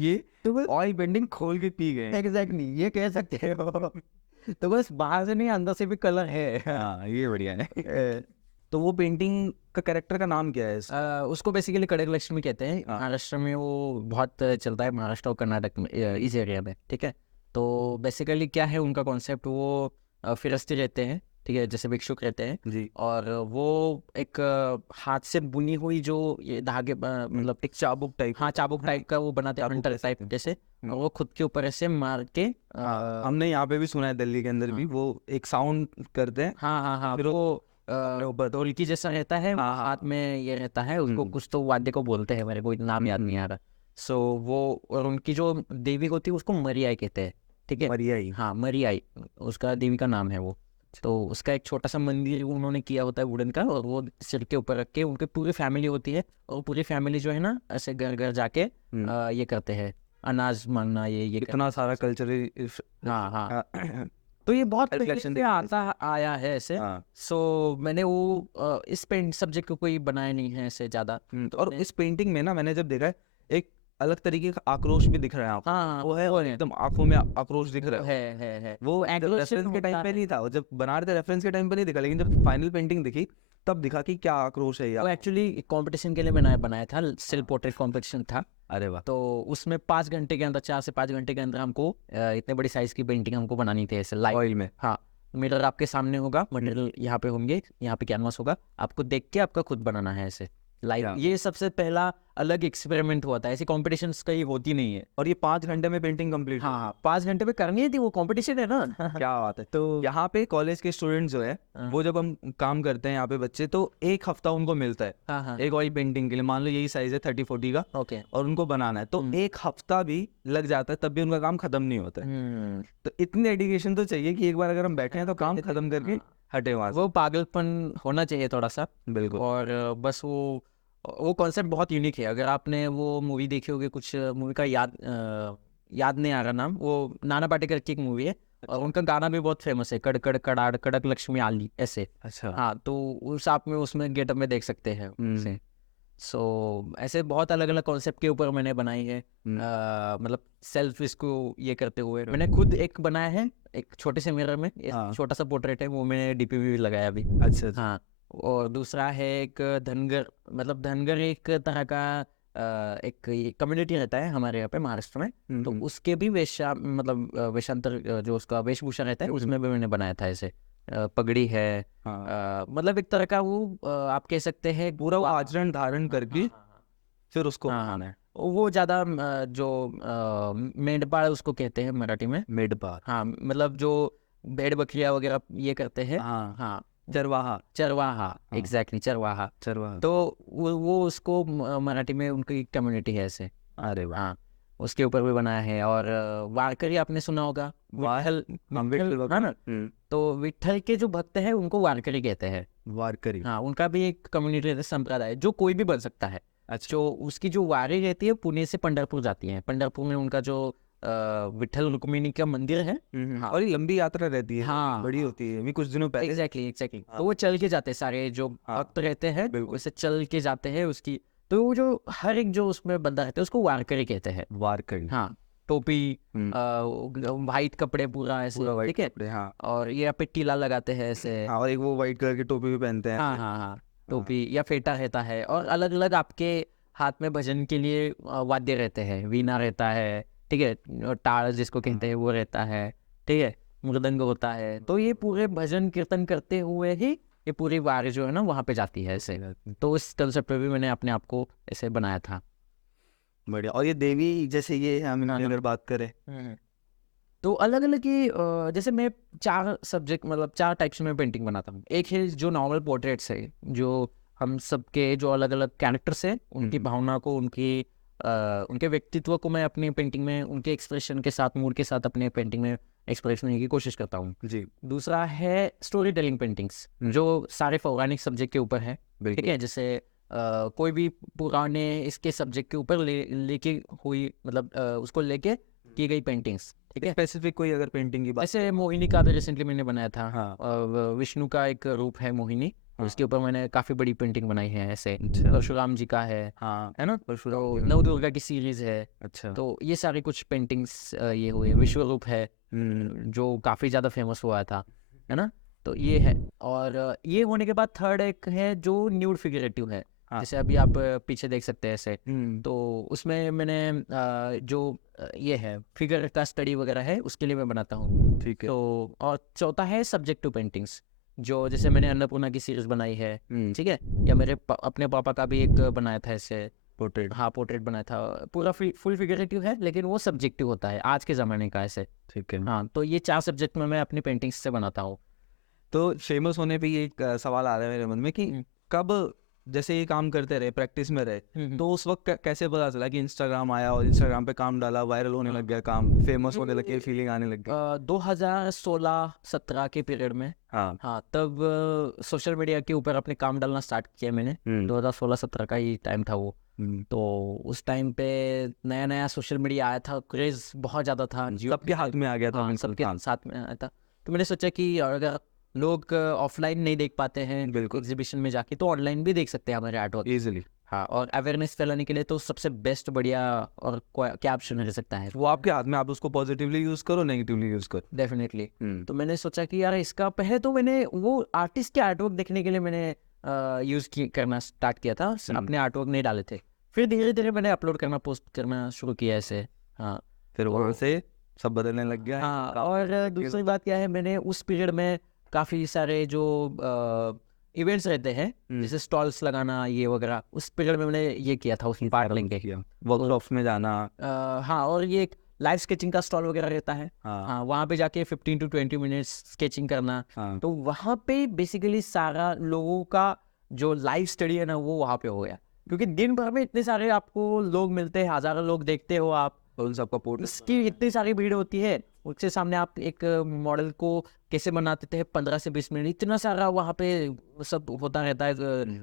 ये तो बस ऑयल पेंटिंग खोल के पी गए। एग्जैक्टली ये कह सकते हो। तो बस बाहर से नहीं, अंदर से भी कलर है। हाँ ये बढ़िया है। तो वो पेंटिंग का कैरेक्टर का नाम क्या है? उसको बेसिकली कड़क लक्ष्मी कहते हैं। हाँ। महाराष्ट्र में वो बहुत चलता है, महाराष्ट्र और कर्नाटक में, इस एरिया में, ठीक है। तो बेसिकली क्या है उनका कॉन्सेप्ट, वो फिरस्ती रहते हैं, ठीक है, जैसे भिक्षुक रहते हैं, जी। और वो एक हाथ से बुनी हुई जो ये धागे मतलब एक चाबुक टाइप। हाँ चाबुक टाइप का वो बनाते हैं, चाबुक हंटर कह सकते टाइप हैं। जैसे, और वो खुद के ऊपर ऐसे मार के हमने यहाँ पे भी सुना है, दिल्ली के अंदर भी वो एक साउंड करते हैं। हाँ हाँ हाँ, फिर वो ढोलकी जैसा रहता है, हाँ, हाँ। हाथ में ये रहता है, उसको कुछ तो वाद्य को बोलते हैं, मेरे को नाम याद नहीं आ रहा। सो वो, और उनकी जो देवी होती है उसको मरियाई कहते हैं, ठीक है। मरियाई। हाँ मरियाई उसका देवी का नाम है वो। तो उसका एक छोटा सा मंदिर उन्होंने किया होता है वुडन का, और वो सिर के ऊपर रख के, उनकी पूरी फैमिली होती है, और पूरी फैमिली जो है ना ऐसे घर घर जाके ये करते हैं, अनाज मांगना, ये इतना सारा कल्चरल। हाँ हाँ। तो ये बहुत पहले रिफ्लेक्शन से आता आया है ऐसे। सो मैंने वो इस पेंट सब्जेक्ट को कोई बनाया नहीं है ऐसे ज्यादा। और इस पेंटिंग में ना मैंने जब देखा है, एक अलग तरीके का आक्रोश भी दिख रहा है आपको। हाँ वो है, और एकदम आंखों में आक्रोश दिख रहा है। है वो रेफरेंस के टाइम पे नहीं था, वो जब बना रहे थे रेफरेंस के टाइम पे नहीं दिखा, लेकिन जब फाइनल पेंटिंग दिखी तब दिखा कि क्या आक्रोश है वो यार। एक्चुअली कंपटीशन के लिए बनाया था, सेल्फ पोर्ट्रेट कंपटीशन था। अरे वाह। तो उसमें 5 घंटे के अंदर, 4 से 5 घंटे के अंदर हमको इतने बड़ी साइज की पेंटिंग हमको बनानी थी ऐसे लाइव ऑयल में। हाँ, मिरर आपके सामने होगा, मटेरियल यहाँ पे होंगे, यहाँ पे कैनवास होगा, आपको देख के आपका खुद बनाना है ऐसे लाइव। ये सबसे पहला अलग एक्सपेरिमेंट हुआ था, ऐसी कॉम्पिटिशन्स कहीं होती नहीं है। और ये 5 घंटे में पेंटिंग कंप्लीट। हाँ 5 घंटे में करनी थी, वो कंपटीशन है ना। क्या बात है। तो यहाँ पे कॉलेज के स्टूडेंट्स जो है वो जब हम काम करते हैं यहाँ पे बच्चे, तो 1 हफ्ता उनको मिलता है हाँ एक ऑयल पेंटिंग के लिए। मान लो यही साइज है 30-40 का, ओके। और उनको बनाना है, तो 1 हफ्ता भी लग जाता है, तब भी उनका काम खत्म नहीं होता है। तो इतनी डेडिकेशन तो चाहिए कि एक बार अगर हम बैठे हैं तो काम खत्म करके हटे वहां से। वो पागलपन होना चाहिए थोड़ा सा। बिल्कुल। और बस वो कॉन्सेप्ट बहुत यूनिक है। अगर आपने वो मूवी देखी होगी, कुछ मूवी का याद नहीं आ रहा नाम, वो नाना पाटेकर की एक मूवी है, और उनका गाना भी बहुत फेमस है, कड़कड़ कड़ाड़ कड़क लक्ष्मी आली ऐसे। अच्छा। हाँ, तो उस आप में उसमें गेटअप में देख सकते हैं उसे। सो ऐसे बहुत अलग अलग कॉन्सेप्ट के ऊपर मैंने बनाई है। मतलब सेल्फ इसको ये करते हुए मैंने खुद एक बनाया है, एक छोटे से मिरर में छोटा सा पोर्ट्रेट है, वो मैंने डीपी में भी लगाया अभी। अच्छा। हाँ, और दूसरा है एक धनगर, मतलब धनगर एक तरह का एक कम्युनिटी रहता है हमारे यहाँ पे महाराष्ट्र में। तो उसके भी मतलब वेशांतर जो उसका वेशभूषा रहता है, उसमें भी मैंने बनाया था ऐसे। पगड़ी है, मतलब एक तरह का वो आप कह सकते हैं पूरा वो आचरण धारण करके फिर उसको बनाना है। वो ज़्यादा जो मेंढपाल उसको कहते हैं मराठी में, मेढपाल। हाँ, मतलब जो भेड़ बकरियाँ वगैरह ये करते हैं। हाँ, चरवाहा। एग्जैक्टली, चरवाहा। चरवाहा। तो वो उसको मराठी में उनकी कम्युनिटी है ऐसे। अरे वाह। हाँ, उसके ऊपर भी बनाया है। और वारकरी आपने सुना होगा, विठल, है ना। तो विठल के जो भक्त हैं उनको वारकरी कहते हैं। वारकरी। हाँ, उनका भी एक कम्युनिटी संप्रदाय, जो कोई भी बन सकता है। अच्छा। जो उसकी जो वारी रहती है, पुणे से पंढरपुर जाती है। पंढरपुर में उनका जो विठल रुक्मिणी का मंदिर है। हाँ, और ये लंबी यात्रा रहती है। हाँ, बड़ी होती है, अभी कुछ दिनों पहले। एग्जैक्टली। तो वो चल के जाते हैं, सारे जो भक्त रहते हैं वैसे चल के जाते हैं उसकी। तो वो जो हर एक जो उसमें बंदा रहता है उसको वारकरी कहते हैं। वारकरी। हाँ, टोपी, वाइट कपड़े पूरा ऐसे, ठीक है। हाँ। और ये यहाँ पे टीला लगाते हैं ऐसे। हाँ, और एक वो व्हाइट कलर की टोपी भी पहनते हैं। हाँ, टोपी या फेटा रहता है। और अलग अलग आपके हाथ में भजन के लिए वाद्य रहते हैं, वीणा रहता है, ठीक है, टाल जिसको कहते हैं वो रहता है, ठीक है, मृदंग होता है। तो ये पूरे भजन कीर्तन करते हुए ही ये पूरी वारी जो है ना वहाँ पे जाती है ऐसे। तो इस कंसेप्ट पे भी मैंने अपने आप को ऐसे बनाया था। बढ़िया। और ये देवी जैसे ये हम अगर बात करें, तो अलग अलग ही जैसे मैं 4 सब्जेक्ट, मतलब 4 टाइप्स में पेंटिंग बनाता हूँ। एक है जो नॉर्मल पोर्ट्रेट्स है, जो हम सबके जो अलग अलग कैरेक्टर्स हैं उनकी भावना को, उनकी उनके व्यक्तित्व को मैं अपनी पेंटिंग में उनके एक्सप्रेशन के साथ, मूड के साथ अपने पेंटिंग में एक्सप्रेस करने की कोशिश करता हूँ जी दूसरा है स्टोरी टेलिंग पेंटिंग्स, जो सारे पौराणिक सब्जेक्ट के ऊपर है, ठीक है, जैसे कोई भी पुराने इसके सब्जेक्ट के ऊपर लेके हुई, मतलब उसको लेके की गई पेंटिंग्स, ठीक है। स्पेसिफिक कोई अगर पेंटिंग की बात, ऐसे मोहिनी का भी रिसेंटली मैंने बनाया था, हाँ विष्णु का एक रूप है मोहिनी, हाँ। उसके ऊपर मैंने काफी बड़ी पेंटिंग बनाई है ऐसे। अच्छा परशुराम जी का है हाँ है ना, परशुराम तो जी का। नवदुर्गा की सीरीज है, अच्छा तो ये सारी कुछ पेंटिंग्स ये हुए। विश्व रूप है जो काफी ज्यादा फेमस हुआ था, है ना, तो ये है। और ये होने के बाद थर्ड एक है जो न्यूड फिगरेटिव है, हाँ। जैसे अभी आप पीछे देख सकते हैं ऐसे, तो उसमें मैंने जो ये है फिगर का स्टडी वगैरह है उसके लिए मैं बनाता हूँ, ठीक है तो। और चौथा है सब्जेक्टिव पेंटिंग्स, जो जैसे मैंने अन्नपूर्णा की सीरीज बनाई है, ठीक है, या मेरे अपने पापा का भी एक बनाया था ऐसे पोर्ट्रेट, हाँ पोर्ट्रेट बनाया था, पूरा फुल फिगरेटिव है लेकिन वो सब्जेक्टिव होता है आज के ज़माने का ऐसे। ठीक है। हाँ, तो ये 4 सब्जेक्ट में मैं अपनी पेंटिंग्स से बनाता हूँ। तो फेमस होने पे ये एक सवाल आ रहा है मेरे मन में कि कब जैसे ये काम करते रहे, प्रैक्टिस में रहे, तो उस वक्त कैसे पता चला कि इंस्टाग्राम आया और इंस्टाग्राम पे काम डाला, वायरल होने लग गया काम, फेमस होने लग गया, फीलिंग आने लग गई? 2016-17 के पीरियड में, हाँ हाँ, तब सोशल मीडिया के ऊपर अपने काम डालना स्टार्ट किया मैंने। 2016-17 का ही टाइम था वो। तो उस टाइम पे नया नया सोशल मीडिया आया था, क्रेज बहुत ज़्यादा था, सबके हाथ में आ गया था, हाँ, बिल्कुल। सबके हाँ, साथ में आया था। तो मैंने सोचा कि अगर लोग ऑफलाइन नहीं देख पाते हैं बिल्कुल एग्जीबिशन में जाके, तो ऑनलाइन भी देख सकते हैं हमारे आर्ट वर्क। इजीली। हाँ, और अवेयरनेस फैलाने के लिए तो सबसे बेस्ट बढ़िया और क्या ऑप्शन रह सकता है। वो आपके हाथ में, आप उसको पॉजिटिवली यूज करो, नेगेटिवली यूज करो। डेफिनेटली। तो मैंने सोचा कि यार इसका पहले तो मैंने वो आर्टिस्ट के आर्टवर्क देखने के लिए मैंने करना स्टार्ट किया था, अपने आर्टवर्क नहीं डाले थे। फिर धीरे धीरे मैंने अपलोड करना, पोस्ट करना शुरू किया ऐसे। हाँ, फिर वहाँ से सब बदलने लग गया है। हाँ, और दूसरी बात क्या है, मैंने उस पीरियड में काफ़ी सारे जो इवेंट्स रहते हैं, जैसे स्टॉल्स लगाना ये वगैरह, उस पीरियड में मैंने ये किया था, उसमें पार्ट लेंगे किया, वर्कशॉप्स में जाना। हाँ, और ये एक लाइव स्केचिंग का स्टॉल वगैरह रहता है। हाँ हाँ, वहाँ पे जाके 15 to 20 मिनट्स स्केचिंग करना। हाँ तो वहाँ पे बेसिकली सारा लोगों का जो लाइव स्टडी है ना, वो वहाँ पे हो गया, क्योंकि दिन भर में इतने सारे आपको लोग मिलते हैं, हज़ारों लोग देखते हो आप, और उन सबका पोर्ट उसकी इतनी सारी भीड़ होती है, उसके सामने आप एक मॉडल को कैसे बनाते थे 15 से 20 मिनट, इतना सारा वहाँ पे सब होता रहता है।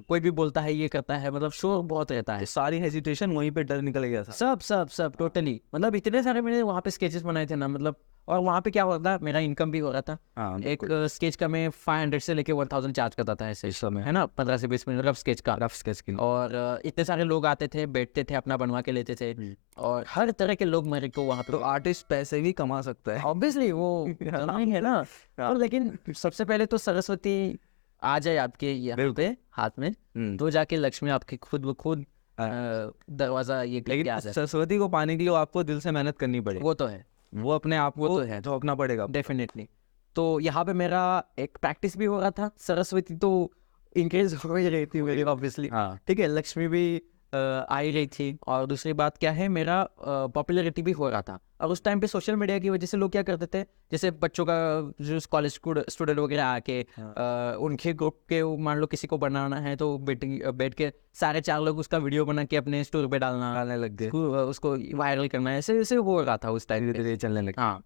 कोई भी बोलता है, ये करता है, मतलब शोर बहुत रहता है। सारी हेजिटेशन वहीं पे डर निकल गया था। सब सब सब टोटली, मतलब इतने सारे मैंने वहाँ पे स्केचेस बनाए थे ना, मतलब। और वहाँ पे क्या हो रहा था, मेरा इनकम भी हो रहा था। हाँ एक स्केच का मैं 500 से लेके 1000 चार्ज करता था ऐसे, इस समय है ना, 15 से 20 मिनट रफ स्केच का। रफ स्केच की। और इतने सारे लोग आते थे, बैठते थे, अपना बनवा के लेते थे, और हर तरह के लोग मेरे को वहाँ पे। तो आर्टिस्ट पैसे भी कमा सकता है, ऑब्वियसली वो करना ही है ना। हाँ। और लेकिन सबसे पहले तो सरस्वती आ जाए आपके यहाँ पे हाथ में, तो जाके लक्ष्मी आपके खुद ब खुद दरवाजा ये लेकिन क्या आ जाए। सरस्वती को पाने के लिए आपको दिल से मेहनत करनी पड़ेगी। वो तो है, वो अपने आप वो को तो है, झोंकना पड़ेगा। डेफिनेटली। तो यहाँ पे मेरा एक प्रैक्टिस भी हो रहा था, सरस्वती तो इंक्रीज हो ही रही थी मेरी ऑब्वियसली, हाँ ठीक है, लक्ष्मी भी आ ही रही थी। और दूसरी बात क्या है, मेरा पॉपुलैरिटी भी हो रहा था। और उस टाइम पे सोशल मीडिया की वजह से लोग क्या करते थे, जैसे बच्चों का जो कॉलेज स्टूडेंट वगैरह आके उनके ग्रुप के मान लो किसी को बनाना है, तो बैठ के सारे 4 लोग उसका वीडियो बना के अपने स्टोरी पे डालने लग गए, उसको वायरल करना, ऐसे ऐसे हो रहा था उस टाइम पे चलने लगे। हाँ,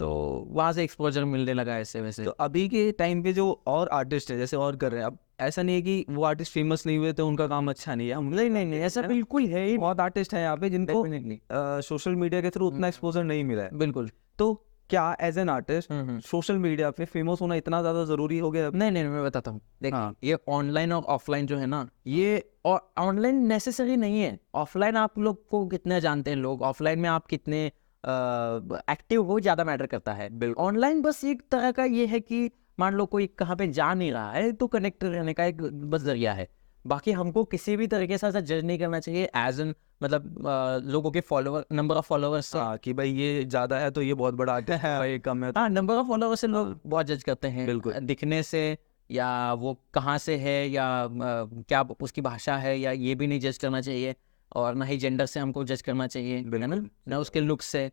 तो वहाँ से एक्सपोजर मिलने लगा ऐसे वैसे। तो अभी के टाइम पे जो और आर्टिस्ट है जैसे और कर रहे हैं, अब ऐसा नहीं है कि वो आर्टिस्ट फेमस नहीं हुए तो उनका काम अच्छा नहीं है। नहीं, ऐसा बिल्कुल है ही, बहुत आर्टिस्ट हैं यहाँ पे जिनको डेफिनेटली सोशल मीडिया के थ्रू उतना एक्सपोजर नहीं मिला है। बिल्कुल। तो क्या as an artist social media पे फेमस होना इतना ज्यादा जरूरी हो गया? नहीं, मैं बताता हूँ, देखिए हाँ। ये ऑनलाइन और ऑफलाइन जो है ना, ये ऑनलाइन नेसेसरी नहीं है। ऑफलाइन आप लोग को कितने जानते हैं लोग, ऑफलाइन में आप कितने एक्टिव हो ज़्यादा मैटर करता है। ऑनलाइन बस एक तरह का ये है कि मान लो कोई कहाँ पे जा नहीं रहा है, तो कनेक्ट रहने का एक बस जरिया है। बाकी हमको किसी भी तरीके से ऐसा जज नहीं करना चाहिए एज एन, मतलब लोगों के फॉलोवर, नंबर ऑफ फॉलोअर्स। हाँ कि भाई ये ज्यादा है तो ये बहुत बड़ा आर्टिस्ट है, भाई कम है तो। हाँ, नंबर ऑफ फॉलोअर से लोग बहुत जज करते हैं, बिल्कुल। दिखने से, या वो कहाँ से है, या क्या उसकी भाषा है, या ये भी नहीं जज करना चाहिए। और ना ही जेंडर से हमको जज करना चाहिए, है ना, ना उसके लुक से।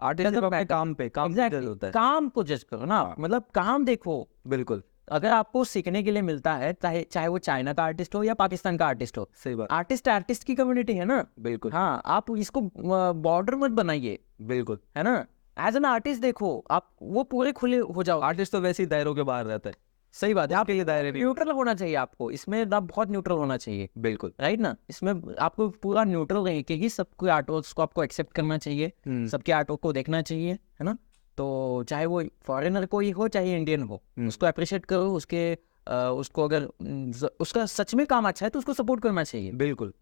आर्टिस्ट अपने काम पे काम जज होता है। काम को जज करो ना, हाँ। मतलब काम देखो। बिल्कुल। अगर आपको सीखने के लिए मिलता है, चाहे चाहे वो चाइना का आर्टिस्ट हो या पाकिस्तान का आर्टिस्ट हो, सही बात, आर्टिस्ट आर्टिस्ट की कम्युनिटी है ना। बिल्कुल हाँ, आप इसको बॉर्डर मत बनाइए, बिल्कुल। है ना। एज एन आर्टिस्ट देखो आप, वो पूरे खुले हो जाओ। आर्टिस्ट तो वैसे ही दायरों के बाहर रहता है, सही बात है, आप उसके लिए दायरे नहीं, न्यूट्रल होना चाहिए आपको इसमें ना, बहुत न्यूट्रल होना चाहिए, बिल्कुल। राइट ना। इसमें आपको पूरा न्यूट्रल रह के ही सबके आर्टवर्क्स को आपको एक्सेप्ट करना चाहिए, सबके आर्टवर्क को देखना चाहिए, है ना। तो चाहे वो फॉरेनर कोई हो चाहे इंडियन हो, उसको अप्रिशिएट करो, उसको अगर उसका सच में काम अच्छा है तो उसको सपोर्ट करना चाहिए। बिल्कुल।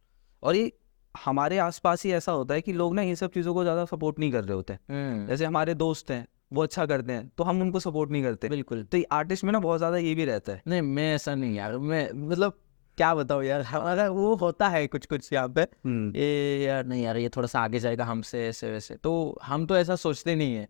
और ये हमारे आसपास ही ऐसा होता है कि लोग ना इन सब चीज़ों को ज़्यादा सपोर्ट नहीं कर रहे होते हैं। जैसे हमारे दोस्त हैं, वो अच्छा करते हैं तो हम उनको सपोर्ट नहीं करते। बिल्कुल। तो आर्टिस्ट में ना बहुत ज़्यादा ये भी रहता है। नहीं, मैं ऐसा नहीं यार, मैं मतलब क्या बताऊँ यार, हमारा वो होता है कुछ कुछ यहाँ पे, ये यार नहीं यार, ये थोड़ा सा आगे जाएगा हमसे ऐसे वैसे, तो हम तो ऐसा सोचते नहीं है,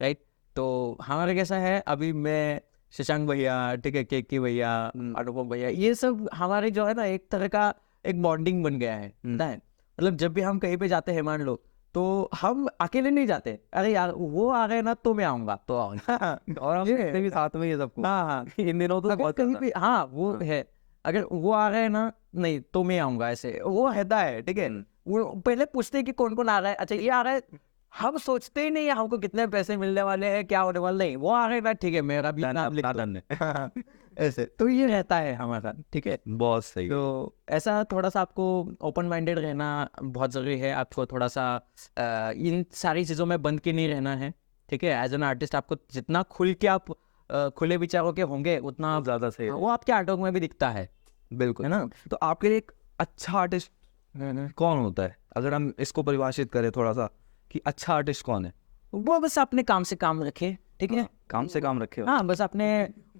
राइट। तो हमारा कैसा है, अभी मैं, शशांक भैया, ठीक है, केके भैया, अनुपम भैया, ये सब हमारे जो है ना एक तरह का एक बॉन्डिंग बन गया है, पता है। मतलब जब भी हम कहीं पे जाते हैं मान लो, तो हम अकेले नहीं जाते, अरे यार वो आ गए ना तो मैं आऊंगा, तो आऊंगा। और हम देखते भी साथ में ये सब को। हाँ हाँ, इन दिनों तो अगर बहुत कहीं ज़्यादा। पे, हाँ वो है, अगर वो आ रहे हैं ना, नहीं तो मैं आऊंगा, ऐसे वो रहता है, ठीक है। वो पहले पूछते हैं कि कौन कौन आ रहा है, अच्छा ये आ रहा है, हम सोचते ही नहीं है हमको कितने पैसे मिलने वाले हैं, क्या होने वाला, नहीं वो आ रहे हैं ना, ठीक है मेरा भी नाम लिख दो। ऐसे तो ये रहता है हमारा, ठीक है। बहुत सही। तो ऐसा थोड़ा सा आपको ओपन माइंडेड रहना बहुत ज़रूरी है, आपको थोड़ा सा इन सारी चीज़ों में बंद के नहीं रहना है, ठीक है। एज एन आर्टिस्ट आपको जितना खुल के आप खुले विचारों के होंगे उतना ज़्यादा सही है। वो आपके आर्टवर्क में भी दिखता है बिल्कुल। है ना। तो आपके लिए एक अच्छा आर्टिस्ट कौन होता है, अगर हम इसको परिभाषित करें थोड़ा सा कि अच्छा आर्टिस्ट कौन है? वो बस अपने काम से काम रखे, ठीक है। काम से काम रखे हो। हाँ, बस अपने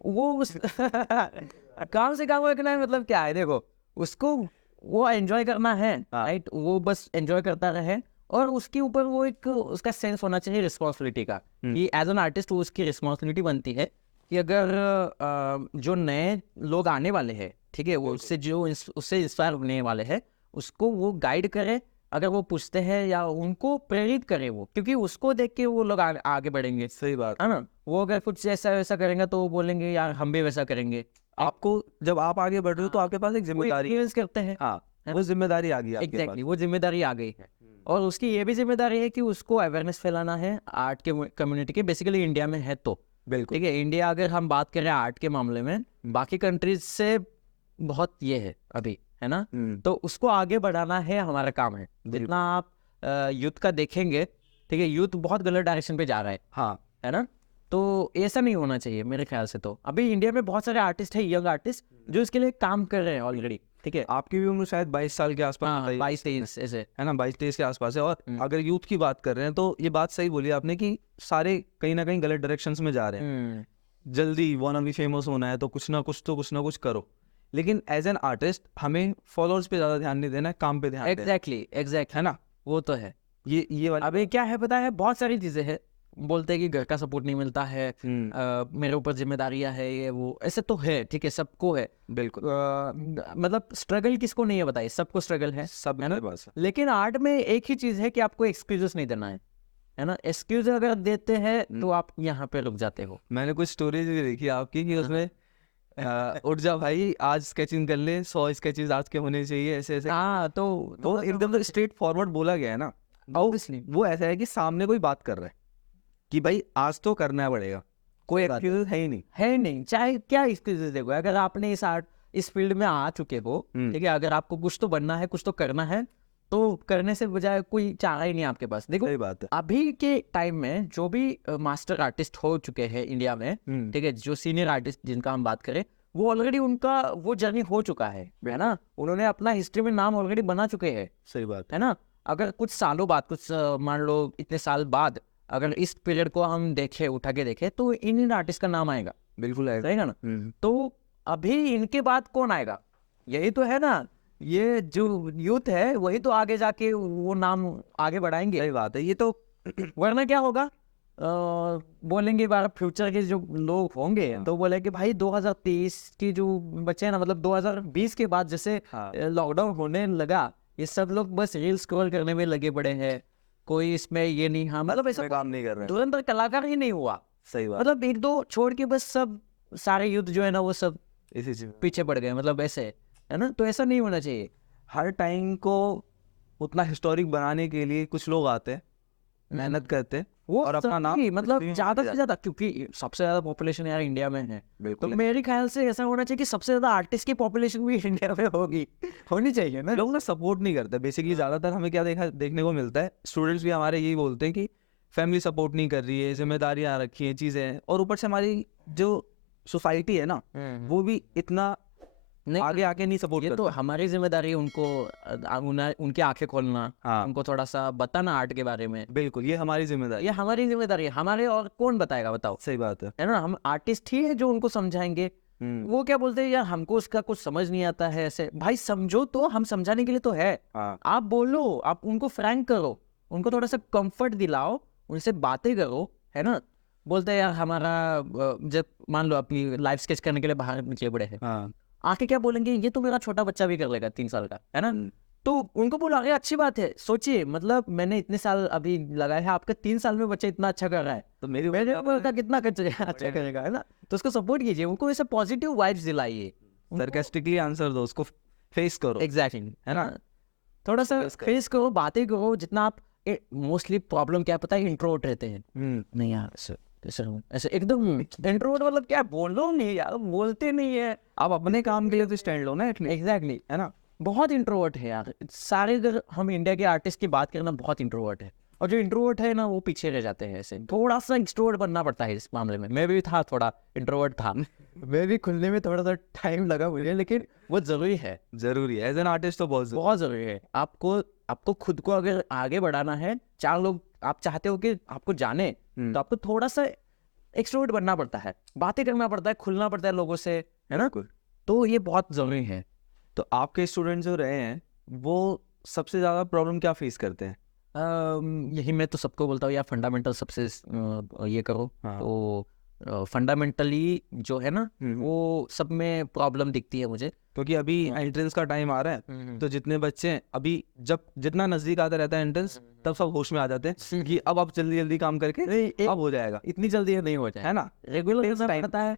वो उस काम से काम रखना है, मतलब क्या है, देखो उसको वो एंजॉय करना है, राइट, वो बस एंजॉय करता रहे, और उसके ऊपर वो एक उसका सेंस होना चाहिए रिस्पॉन्सिबिलिटी का, कि एज एन आर्टिस्ट वो उसकी रिस्पॉन्सिबिलिटी बनती है कि अगर जो नए लोग आने वाले हैं, ठीक है, वो उससे इंस्पायर होने वाले हैं, उसको वो गाइड करे, अगर वो पूछते हैं या उनको प्रेरित करे वो, क्योंकि उसको देख के वो लोग आगे बढ़ेंगे, सही बात है ना। वो अगर कुछ ऐसा वैसा करेंगे तो वो बोलेंगे यार हम भी वैसा करेंगे। आपको जब आप आगे बढ़ रहे हो तो आपके पास एक जिम्मेदारी, एक्सपीरियंस करते हैं, हाँ वो जिम्मेदारी आ गई आपके पास। एग्जैक्टली, वो जिम्मेदारी आ गई है, और उसकी ये भी जिम्मेदारी है कि उसको अवेयरनेस फैलाना है आर्ट के कम्युनिटी के, बेसिकली इंडिया में है तो, बिल्कुल ठीक है। इंडिया अगर हम बात करें आर्ट के मामले में, बाकी कंट्रीज से बहुत ये है अभी, है ना। तो उसको आगे बढ़ाना है हमारा काम है। जितना आप यूथ का देखेंगे, ठीक है, यूथ बहुत गलत डायरेक्शन पे जा रहा है, हाँ है ना। तो ऐसा नहीं होना चाहिए मेरे ख्याल से। तो अभी इंडिया में बहुत सारे आर्टिस्ट हैं, यंग आर्टिस्ट, जो इसके लिए काम कर रहे हैं ऑलरेडी, ठीक है। आपकी भी उम्र शायद 22 साल के आसपास हाँ, बताइए। 22-23 ऐसे, है ना, 22-23 के आसपास है। और अगर यूथ की बात कर रहे हैं तो ये बात सही बोली आपने कि सारे कहीं ना कहीं गलत डायरेक्शंस में जा रहे हैं। जल्दी वाना भी फेमस होना है तो कुछ ना कुछ करो, लेकिन एज एन आर्टिस्ट हमें फॉलोअर्स पे ज्यादा ध्यान नहीं देना है, काम पे ध्यान देना है। एग्जैक्टली, है ना, वो तो है। ये वाली अभी क्या है पता है, बहुत सारी चीजें हैं, बोलते हैं कि घर का सपोर्ट नहीं मिलता है, मेरे ऊपर जिम्मेदारियां है, ये वो, ऐसे तो है, ठीक है, सबको है, बिल्कुल। मतलब स्ट्रगल किसको नहीं है बताइए, सबको स्ट्रगल है, सब है ना। बस लेकिन आर्ट में एक ही चीज है कि आपको एक्सक्यूजेस नहीं देना है ना। एक्सक्यूज अगर देते हैं तो आप यहाँ पे रुक जाते हो। मैंने कुछ स्टोरीज भी देखी आपकी कि उसमें उठ जा भाई आज स्केचिंग कर ले, 100 स्केचेस आज के होने चाहिए, ऐसे ऐसे। हाँ, तो वो एकदम स्ट्रेट फॉरवर्ड बोला गया है ना। ऑब्वियसली वो ऐसा है कि सामने कोई बात कर रहा है कि भाई आज तो करना पड़ेगा, कोई एक्सक्यूज है ही नहीं, है नहीं, चाहे क्या एक्सक्यूजेस देखो, अगर आपने इस फील्ड में आ चुके हो, ठीक है, अगर आपको कुछ तो बनना है, कुछ तो करना है, तो करने से बजाय कोई चारा ही नहीं आपके पास। देखो सही बात है। अभी के टाइम में जो भी मास्टर आर्टिस्ट हो चुके हैं इंडिया में, ठीक है, जो सीनियर आर्टिस्ट जिनका हम बात करें, वो ऑलरेडी उनका वो जर्नी हो चुका है ना। उन्होंने अपना हिस्ट्री में नाम ऑलरेडी बना चुके हैं, सही बात है ना। अगर कुछ सालों बाद, कुछ मान लो इतने साल बाद, अगर इस पीरियड को हम देखें, उठा के देखें, तो इन आर्टिस्ट का नाम आएगा, बिल्कुल रहेगा ना। तो अभी इनके बाद कौन आएगा, यही तो है ना। ये जो यूथ है वही तो आगे जाके वो नाम आगे बढ़ाएंगे। सही बात है। ये तो वरना क्या होगा, बोलेंगे बार फ्यूचर के जो लोग होंगे तो बोले कि भाई 2023 की जो बच्चे हैं ना, मतलब 2020 के बाद जैसे लॉकडाउन होने लगा, ये सब लोग बस रील स्क्रॉल करने में लगे पड़े हैं, कोई इसमें ये नहीं, हाँ मतलब ऐसा काम नहीं कर रहे हैं, धुरंधर कलाकार ही नहीं हुआ। सही बात, मतलब एक दो छोड़ के बस सब सारे यूथ जो है ना वो सब इसी चीज पीछे पड़ गए, मतलब ऐसे है ना। तो ऐसा नहीं होना चाहिए। हर टाइम को उतना हिस्टोरिक बनाने के लिए कुछ लोग आते हैं, मेहनत करते हैं वो और अपना नाम मतलब दुनिया में ज्यादा ले से ज्यादा, क्योंकि सबसे ज्यादा पॉपुलेशन यार इंडिया में है, तो बिल्कुल मेरे ख्याल से ऐसा होना चाहिए कि सबसे ज्यादा आर्टिस्ट की पॉपुलेशन भी इंडिया में होगी, होनी चाहिए ना। लोग ना सपोर्ट नहीं करते बेसिकली। ज्यादातर हमें क्या देखने को मिलता है, स्टूडेंट्स भी हमारे यही बोलते हैं कि फैमिली सपोर्ट नहीं कर रही है, जिम्मेदारियां रखी हैं, चीजें हैं, और ऊपर से हमारी जो सोसाइटी है ना वो भी इतना नहीं, आगे आके नहीं सपोर्ट ये तो करता। हमारी जिम्मेदारी है उनको उनकी आंखें खोलना, हाँ उनको थोड़ा सा बताना आर्ट के बारे में। बिल्कुल, ये हमारी जिम्मेदारी ये हमारी जिम्मेदारी है, हमारे और कौन बताएगा बताओ, सही बात है। है ना। हम आर्टिस्ट ही है जो उनको समझाएंगे। वो क्या बोलते हैं यार हमको उसका कुछ समझ नहीं आता है, ऐसे भाई समझो तो, हम समझाने के लिए तो है। हाँ आप बोलो, आप उनको फ्रैंक करो, उनको थोड़ा सा कंफर्ट दिलाओ, उनसे बातें करो, है ना। बोलते हैं यार हमारा जब मान लो अपनी लाइफ स्केच करने के लिए बाहर निकले पड़े हैं, हाँ आके क्या बोलेंगे, ये तो मेरा छोटा बच्चा भी कर लेगा 3 साल का, है ना। तो उनको बोला अरे अच्छी बात है, सोचिए मतलब मैंने इतने साल अभी लगाए हैं, आपका 3 साल में बच्चा इतना अच्छा कर रहा है, तो मेरी मेरे ऊपर का कितना अच्छा करेगा, है ना। तो उसको सपोर्ट कीजिए, उनको ऐसे पॉजिटिव वाइब्स दिलाइए। सरकास्टिकली आंसर दो, उसको फेस करो। एग्जैक्टली, है ना? थोड़ा सा Focus करो। फेस करो, बातें करो जितना आप। मोस्टली प्रॉब्लम क्या पता है, इंट्रोवर्ट रहते हैं। नहीं यार ऐसे ऐसे एकदम इंट्रोवर्ट, मतलब क्या बोलो नहीं यार, बोलते नहीं है। आप अपने काम के लिए तो स्टैंड लो ना एटलीस्ट, एग्जैक्टली, है ना। बहुत इंट्रोवर्ट है यार सारे। अगर हम इंडिया के आर्टिस्ट की बात करें ना, बहुत इंट्रोवर्ट है, और जो इंट्रोवर्ट है ना वो पीछे रह जाते हैं। ऐसे थोड़ा सा एक्सट्रोवर्ट बनना पड़ता है इस मामले में। मैं भी था थोड़ा इंट्रोवर्ट था मैं भी खुलने में थोड़ा सा टाइम लगा मुझे, लेकिन वो जरूरी है, जरूरी है एज एन आर्टिस्ट, तो बहुत बहुत जरूरी है। आपको खुद को अगर आगे बढ़ाना है, 4 लोग आप चाहते हो कि आपको जाने, तो आपको थोड़ा सा एक्सट्रोवर्ट बनना पड़ता है, बातें करना पड़ता है, खुलना पड़ता है लोगों से, है ना। तो ये बहुत जरूरी है। तो आपके स्टूडेंट जो रहे हैं वो सबसे ज्यादा प्रॉब्लम क्या फेस करते हैं? यही मैं तो सबको बोलता हूँ यार, फंडामेंटल सबसे ये करो। हाँ। तो फंडामेंटली जो है ना वो सब में प्रॉब्लम दिखती है मुझे। क्योंकि अभी एंट्रेंस का टाइम आ रहा है, तो जितने बच्चे हैं अभी, जब जितना नजदीक आता रहता है एंट्रेंस, तब सब होश में आ जाते हैं कि अब आप जल्दी जल्दी काम करके अब हो जाएगा। इतनी जल्दी नहीं हो जाए, है ना। रेगुलर करना पड़ता है।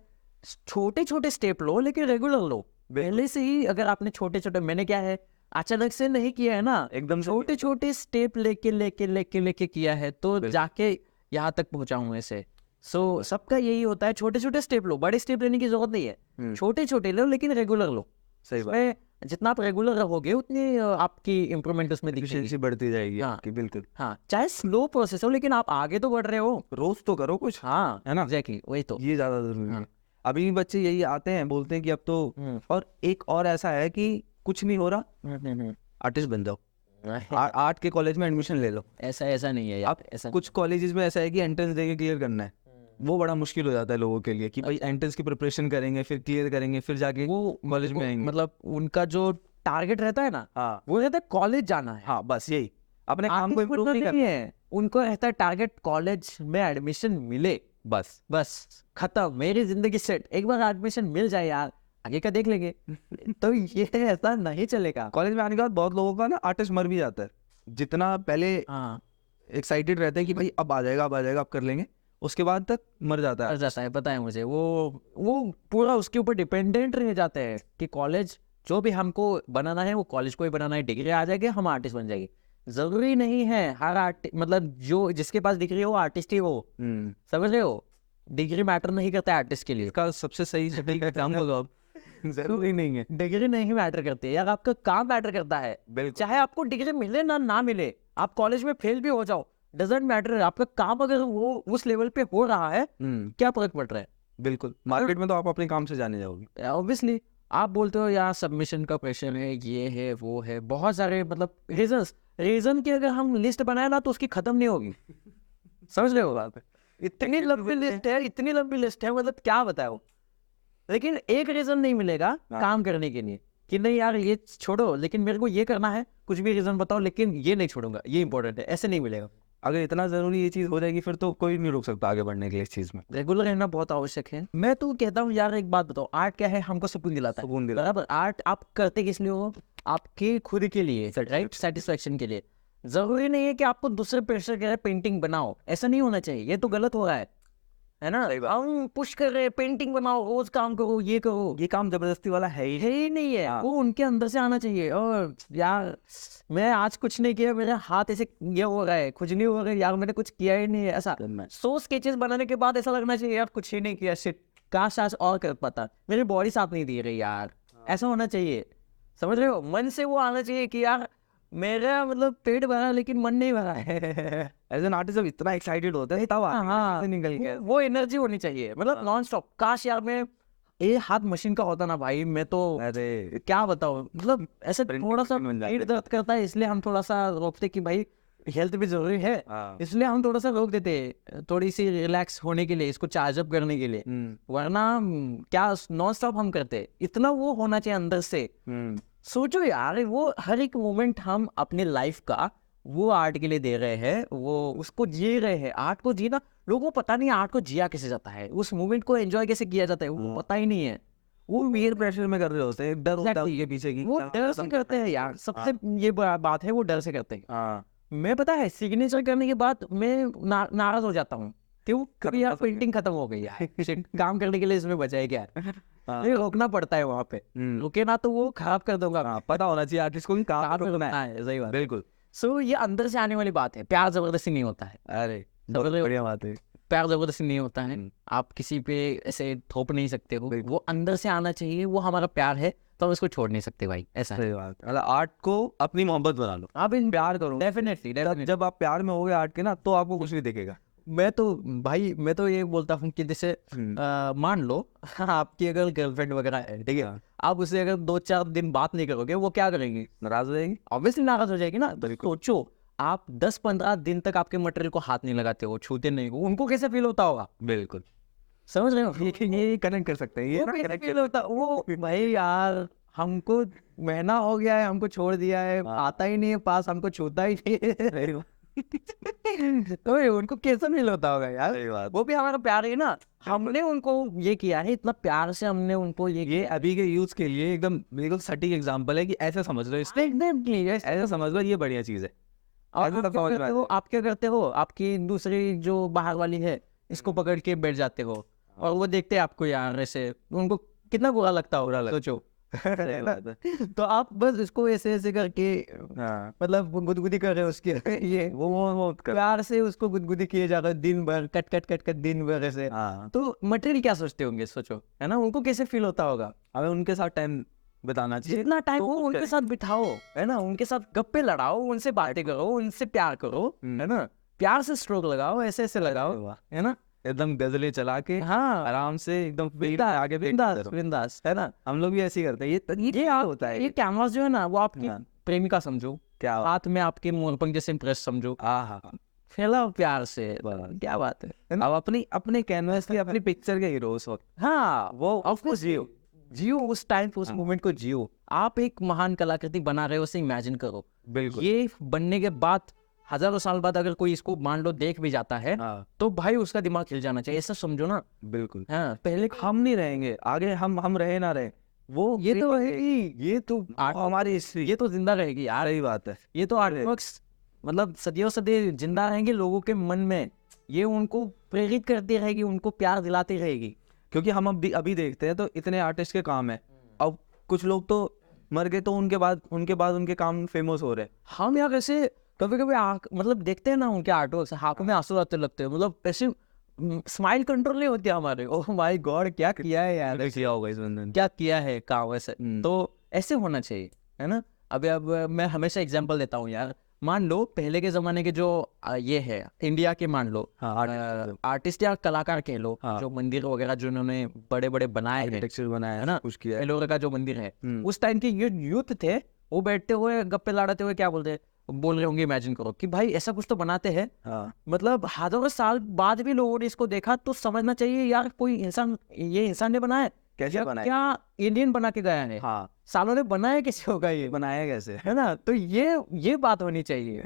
छोटे छोटे स्टेप लो, लेकिन रेगुलर लो। पहले से ही अगर आपने छोटे छोटे, मैंने क्या है अचानक से नहीं किया है ना, एकदम से छोटे छोटे स्टेप लेके लेके लेके लेके किया है, तो जाके यहाँ तक पहुंचा हूँ ऐसे। सो सबका यही होता है, छोटे छोटे स्टेप लो, बड़े स्टेप लेने की जरूरत नहीं है, छोटे छोटे लो लेकिन रेगुलर लो। सही बात, उसमें जितना आप रेगुलर रहोगे उतनी आपकी इम्प्रूवमेंट उसमें दिखेगी। एफिशिएंसी बढ़ती जाएगी हाँ। आपकी, बिल्कुल। हाँ, चाहे स्लो प्रोसेस हो, लेकिन आप आगे तो बढ़ रहे हो। रोज तो करो कुछ, हाँ है ना। एग्जैक्टली, वही तो। ये ज्यादा जरूरी हाँ। है। अभी भी बच्चे यही आते हैं, बोलते हैं कि अब तो, और एक और ऐसा है कि कुछ नहीं हो रहा, आर्टिस्ट बन जाओ, आर्ट के कॉलेज में एडमिशन ले लो। ऐसा ऐसा नहीं है यार, अब ऐसा कुछ कॉलेजेस में ऐसा है कि एंट्रेंस देके क्लियर करना है, वो बड़ा मुश्किल हो जाता है लोगों के लिए कि भाई एंट्रेंस की प्रिपरेशन करेंगे, फिर क्लियर करेंगे, फिर जाके वो कॉलेज में आएंगे। मतलब उनका जो टारगेट रहता है ना, हाँ वो रहता है कॉलेज जाना है। हाँ, बस यही, अपने काम आर्टिस्ट को इम्प्रूव बनना नहीं नहीं करना है, उनको रहता है टारगेट कॉलेज में एडमिशन मिले, बस। बस खत्म, मेरी जिंदगी सेट। एक बार एडमिशन मिल जाए यार, आगे का देख लेंगे तो ये ऐसा नहीं चलेगा। कॉलेज में आने के बाद बहुत लोगों का ना आर्टिस्ट मर भी जाता है, जितना पहले हाँ, एक्साइटेड रहते हैं कि भाई अब आ जाएगा, अब आ जाएगा, अब कर लेंगे, उसके बाद तक मर जाता कर है। जाता है, पता है मुझे। वो पूरा उसके ऊपर डिपेंडेंट रह जाते हैं कि कॉलेज जो भी हमको बनाना है वो कॉलेज को ही बनाना है, डिग्री आ जाएगी हम आर्टिस्ट बन जाएंगे। जरूरी नहीं है हर आर्ट, मतलब जो जिसके पास डिग्री हो आर्टिस्ट ही हो, समझ रहे हो। डिग्री मैटर नहीं करता आर्टिस्ट के लिए। इसका सबसे सही सटीक एग्जाम्पल अब जरूरी नहीं है, डिग्री नहीं मैटर करती है यार, आपका काम मैटर करता है। बिल्कुल। चाहे आपको डिग्री मिले ना मिले, आप कॉलेज में फेल भी हो जाओ, डजेंट मैटर। आपका काम अगर वो उस लेवल पे हो रहा है, क्या फर्क पड़ रहा है। बिल्कुल, मार्केट में तो आप अपने काम से जाने जाओगे। ऑब्वियसली आप बोलते हो यार सबमिशन का प्रेशर है, ये है वो है, बहुत सारे मतलब रीजन की अगर हम लिस्ट बनाए ना तो उसकी खत्म नहीं होगी समझ रहे हो बात। इतनी लंबी लिस्ट है, इतनी लंबी लिस्ट है, मतलब क्या बताओ। लेकिन एक रीजन नहीं मिलेगा काम करने के लिए कि नहीं यार ये छोड़ो, लेकिन मेरे को ये करना है, कुछ भी रीजन बताओ लेकिन ये नहीं छोड़ूंगा, ये इंपॉर्टेंट है, ऐसे नहीं मिलेगा। अगर इतना जरूरी ये चीज हो जाएगी फिर तो कोई नहीं रोक सकता आगे बढ़ने के लिए इस चीज में। रेगुलर रहना बहुत आवश्यक है। मैं तो कहता हूँ यार, एक बात बताओ, आर्ट क्या है, हमको सुकून दिलाता है, सुकून दिलाता बराबर। आर्ट आप करते किस लिए हो, आपके खुद के लिए, राइट, सेटिस्फेक्शन के लिए। जरूरी नहीं है कि आपको दूसरे प्रेशर करे पेंटिंग बनाओ, ऐसा नहीं होना चाहिए, ये तो गलत हो रहा है है ना, हम पुश कर रहे हैं, पेंटिंग बनाओ, रोज काम करो, ये करो, ये काम जबरदस्ती वाला है ही नहीं है। वो उनके अंदर से आना चाहिए। और यार मैं आज कुछ नहीं किया, मेरा हाथ ऐसे ये हो रहा है, खुजली हो रही है, यार मैंने कुछ किया ही नहीं है, ऐसा 100 स्केचेस बनाने के बाद ऐसा लगना चाहिए यार कुछ ही नहीं किया, शिट काश आज और कर पाता, मेरी बॉडी साथ नहीं दे रही यार, ऐसा होना चाहिए। समझ रहे हो, मन से वो आना चाहिए कि यार मेरा मतलब पेट भरा लेकिन मन नहीं भरा है। एज एन आर्टिस्ट जब इतना एक्साइटेड होता है तब हाँ, निकल गया। वो एनर्जी होनी चाहिए, मतलब नॉन स्टॉप। काश यार मैं ये हाथ मशीन का होता ना भाई, मैं तो अरे क्या बताऊं, मतलब ऐसे Printing थोड़ा सा machine बन जाते पेट दर्द करता है, इसलिए हम थोड़ा सा रोकते कि भाई हेल्थ भी जरूरी है, हाँ। इसलिए हम थोड़ा सा रोक देते हैं, थोड़ी सी रिलैक्स होने के लिए, इसको चार्ज अप करने के लिए। वरना क्या नॉन स्टॉप हम करते, इतना वो होना चाहिए अंदर से। सोचो यार, वो हर एक मोमेंट हम अपने लाइफ का वो आर्ट के लिए दे रहे हैं, वो उसको जी रहे हैं। आर्ट को जीना, लोगों को पता नहीं आर्ट को जिया कैसे जाता है, उस मोमेंट को एंजॉय कैसे किया जाता है, वो पता ही नहीं है। वो पीयर प्रेशर में कर रहे होते हैं, डर होता है उनके पीछे की, वो डर से करते हैं यार, सबसे ये बात है, वो डर से करते हैं। हाँ मैं पता है सिग्नेचर करने के बाद मैं नाराज हो जाता हूँ, क्यों? कभी यार पेंटिंग खत्म हो गई यार, shit, काम करने के लिए इसमें बचा है क्या? नहीं, रोकना पड़ता है वहाँ पे, रुके ना तो वो खराब कर दूंगा। पता होना चाहिए आर्टिस्ट को कि काम करना है, सही बात। बिल्कुल। सो ये अंदर से आने वाली बात है, प्यार जबरदस्ती नहीं होता है। अरे बहुत बढ़िया बात है। प्यार जबरदस्ती नहीं होता है, आप किसी पे ऐसे थोप नहीं सकते हो, वो अंदर से आना चाहिए, वो हमारा प्यार है तो हम इसको छोड़ नहीं सकते भाई, ऐसा है। सही बात, मतलब आर्ट को अपनी मोहब्बत बना लो, आप इन प्यार करो। डेफिनेटली जब आप प्यार में होगे आर्ट के ना, तो आपको कुछ नहीं दिखेगा। मैं तो भाई मैं तो ये बोलता हूँ कि जैसे मान लो आपकी अगर गर्लफ्रेंड वगैरह है, ठीक है, आप उससे अगर 2-4 दिन बात नहीं करोगे, वो क्या करेंगी? नाराज हो जाएगी, ऑब्वियसली नाराज हो जाएगी ना। सोचो आप 10-15 दिन तक आपके मटेरियल को हाथ नहीं लगाते हो, छूते नहीं हो, उनको कैसे फील होता होगा? बिल्कुल समझ रहे हो? ये कनेक्ट कर सकते हैं, ये वो कैसे फील होता, वो भाई यार हमको महीना हो गया है, हमको छोड़ दिया है, आता ही नहीं है पास, हमको छूता ही नहीं है। तो उनको कैसा फील होता होगा यार? सही बात। वो भी हमारा प्यार है ना, हमने उनको ये किया है, इतना प्यार से हमने उनको ये अभी के यूथ के लिए एकदम बिल्कुल सटीक एग्जांपल है कि ऐसे समझ लो इसको, ऐसे समझ लो, ये बढ़िया चीज है। और आप क्या करते हो, आपकी दूसरी जो बाहर वाली है इसको पकड़ के बैठ जाते हो, और वो देखते हैं आपको यार ऐसे, उनको कितना बुरा लगता होगा, सोचो। तो आप बस इसको ऐसे ऐसे करके मतलब गुदगुदी कर रहे हो उसकी, ये वो प्यार से उसको गुदगुदी किए जा रहे हो दिन भर, कट कट कट कट दिन भर ऐसे। तो मटेरियल क्या सोचते होंगे, सोचो, है ना, उनको कैसे फील होता होगा? हमें उनके साथ टाइम बिताना चाहिए, जितना टाइम हो उनके साथ बिठाओ, है ना, उनके साथ गप्पे लड़ाओ, उनसे बातें करो, उनसे प्यार करो, है ना, प्यार से स्ट्रोक लगाओ, ऐसे ऐसे लगाओ, है ना, एकदम गजलें चला के, हाँ आराम से एकदम आगे बिंदास, है ना। हम लोग भी ऐसे ही करते हैं। ये होता है, ये कैनवास जो है ना, वो आपकी प्रेमिका समझो, क्या हाथ में आपके मोरपंख जैसे इम्प्रेस समझो, फैलाओ प्यार से, क्या बात है। अब अपने कैनवास की, अपनी पिक्चर के हीरोज हो, हाँ वो ऑफकोर्स जियो उस टाइम पे, उस मोमेंट को जियो। आप एक महान कलाकृति बना रहे हो, उसे इमेजिन करो। बिल्कुल, ये बनने के बाद हजारों साल बाद अगर कोई इसको मान लो देख भी जाता है, तो भाई उसका दिमाग हिल जाना चाहिए, ऐसा समझो ना। बिल्कुल, हाँ, पहले हम नहीं रहेंगे आगे, हम रहे ना रहे, वो ये तो रहेगी, ये तो हमारी हिस्ट्री, ये तो जिंदा रहेगी यार। यही बात है, ये तो आर्टवर्क्स मतलब सदियों सदी जिंदा रहेंगे लोगों के मन में, ये उनको प्रेरित करती रहेगी, उनको प्यार दिलाती रहेगी। क्योंकि हम अभी देखते हैं तो इतने आर्टिस्ट के काम है, अब कुछ लोग तो मर गए, तो उनके बाद उनके काम फेमस हो रहे हैं। हम यार ऐसे कभी कभी मतलब देखते हैं ना उनके आर्टवर्क, आंखों में आंसू आते लगते हैं, मतलब ऐसे स्माइल कंट्रोल नहीं होती हमारे। ओह माय गॉड, क्या किया है यार, किया होगा इस बंदे ने, क्या किया है काम, ऐसे तो ऐसे होना चाहिए, है ना। अब मैं हमेशा एग्जांपल देता हूँ यार, मान लो पहले के जमाने के जो ये है इंडिया के, मान लो आर्टिस्ट या कलाकार कह लो, जो मंदिर वगैरह जिन्होंने बड़े बड़े बनाए हैं, बनाया है ना, कुछ किया है, एलोरा का जो मंदिर है, उस टाइम के यूथ थे, वो बैठते हुए गप्पे लड़ाते हुए क्या बोल रहे होंगे, इमेजिन करो कि भाई ऐसा कुछ तो बनाते हैं। मतलब हजारों साल बाद भी लोगों ने इसको देखा, तो समझना चाहिए यार कोई इंसान, ये इंसान ने बनाया, कैसे बनाया, क्या एलियन बना के गया है, सालों ने बनाया कैसे होगा, ये बनाया कैसे, है ना। तो ये बात होनी चाहिए,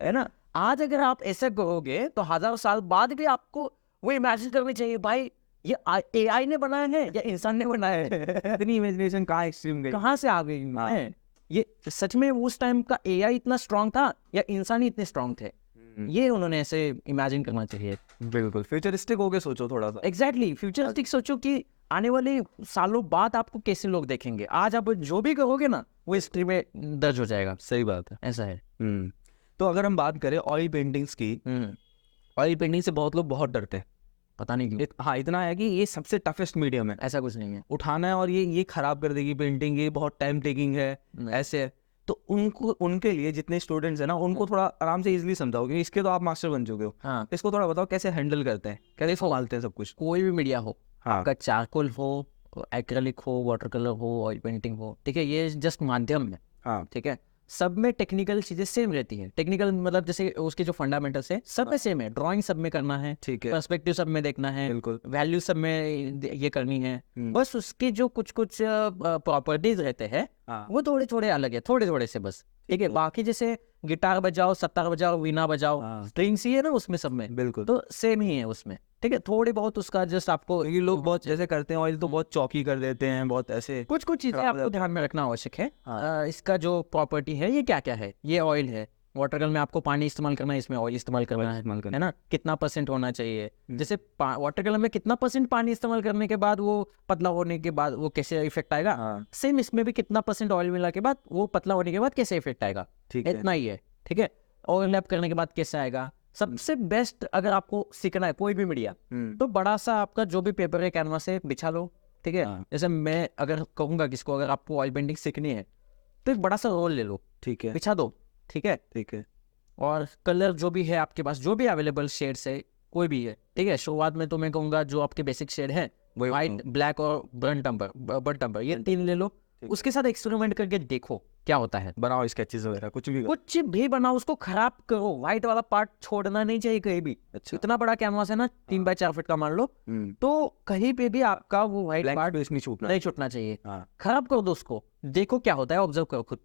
है ना। आज अगर आप ऐसे कहोगे तो हजारों साल बाद भी आपको वो इमेजिन करनी चाहिए, भाई ये एआई ने बनाया है या इंसान ने बनाया है। इतनी इमेजिनेशन कहाँ एक्सट्रीम गई, कहाँ से आ गई है? ये सच में उस टाइम का एआई इतना स्ट्रांग था या इंसान ही इतने स्ट्रांग थे? ये उन्होंने ऐसे इमेजिन करना चाहिए। बिल्कुल फ्यूचरिस्टिक होके सोचो थोड़ा सा। एग्जैक्टली फ्यूचरिस्टिक सोचो कि आने वाले सालों बाद आपको कैसे लोग देखेंगे। आज आप जो भी करोगे ना वो हिस्ट्री में दर्ज हो जाएगा। सही बात है। ऐसा है। तो अगर हम बात करें ऑयल पेंटिंग्स की, ऑयल पेंटिंग से बहुत लोग बहुत डरते हैं, पता नहीं क्यों। हाँ इतना है कि ये सबसे टफेस्ट मीडियम है, ऐसा कुछ नहीं है। उठाना है और ये खराब कर देगी पेंटिंग, ये बहुत टाइम टेकिंग है, ऐसे है। तो उनको, उनके लिए जितने स्टूडेंट्स हैं ना, उनको थोड़ा आराम से इजीली समझाओ, क्योंकि इसके तो आप मास्टर बन चुके हो। हाँ, इसको थोड़ा बताओ कैसे हैंडल करते हैं, कैसे संभालते हैं सब कुछ। कोई भी मीडिया हो, हाँ आपका चारकोल हो, एक्रेलिक हो, वाटर कलर हो, ऑयल पेंटिंग हो, ठीक है, ये जस्ट माध्यम है। हाँ ठीक है, सब में टेक्निकल चीजें सेम रहती है। टेक्निकल मतलब जैसे उसके जो फंडामेंटल्स है सब में सेम है। ड्राइंग सब में करना है, ठीक है, पर्सपेक्टिव सब में देखना है, बिल्कुल। वैल्यू सब में ये करनी है। बस उसके जो कुछ कुछ प्रॉपर्टीज रहते हैं हाँ वो थोड़े थोड़े अलग है, थोड़े थोड़े से बस। ठीक है, बाकी जैसे गिटार बजाओ, सतार बजाओ, वीणा बजाओ, हाँ स्ट्रिंग्स ही है ना उसमें सब में, बिल्कुल। तो सेम ही है उसमें। ठीक है, थोड़े बहुत उसका जस्ट आपको ये लोग बहुत जैसे करते हैं ऑयल तो बहुत चौकी कर देते हैं, बहुत ऐसे कुछ कुछ चीजें खराब हो आपको जाता ध्यान में रखना आवश्यक है। हाँ। इसका जो प्रॉपर्टी है ये क्या क्या है। ये ऑयल है, वाटर कलर में आपको पानी इस्तेमाल करना है, इसमें ऑयल इस्तेमाल करना है, इस्तेमाल करना है ना। कितना परसेंट होना चाहिए, जैसे वाटर कलर में कितना परसेंट पानी इस्तेमाल करने के बाद वो पतला होने के बाद वो कैसे इफेक्ट आएगा, हाँ सेम इसमें भी कितना परसेंट ऑयल मिला के बाद वो पतला होने के बाद कैसे इफेक्ट आएगा, ठीक है। इतना ही है। ठीक है, ओवरलैप करने के बाद कैसे आएगा। सबसे बेस्ट अगर आपको सीखना है कोई भी मीडिया, तो बड़ा सा आपका जो भी पेपर है कैनवास है बिछा लो। ठीक है, हाँ। जैसे मैं अगर कहूंगा किसको अगर आपको ऑयल पेंटिंग सीखनी है तो एक बड़ा सा रोल ले लो, ठीक है, बिछा दो। ठीक है, ठीक है। और कलर जो भी है आपके पास, जो भी अवेलेबल शेड्स है कोई भी है। ठीक है, शुरुआत में तो मैं कहूंगा जो आपके बेसिक शेड है वही व्हाइट, ब्लैक और बर्न टम्बर, ये 3 ले लो। ठीक है। उसके साथ एक्सपेरिमेंट करके देखो क्या होता है। बनाओ स्केचेस वगैरह कुछ भी कुछ भी बनाओ, उसको खराब करो, व्हाइट वाला पार्ट छोड़ना नहीं चाहिए कहीं भी। अच्छा। इतना बड़ा कैनवास है ना, 3x4 का मान लो, तो कहीं पे भी आपका वो व्हाइट ब्लैंक पार्ट स्पेस नहीं छूटना। नहीं छूटना चाहिए। हाँ खराब कर दो उसको, देखो क्या होता है, ऑब्जर्व करो खुद।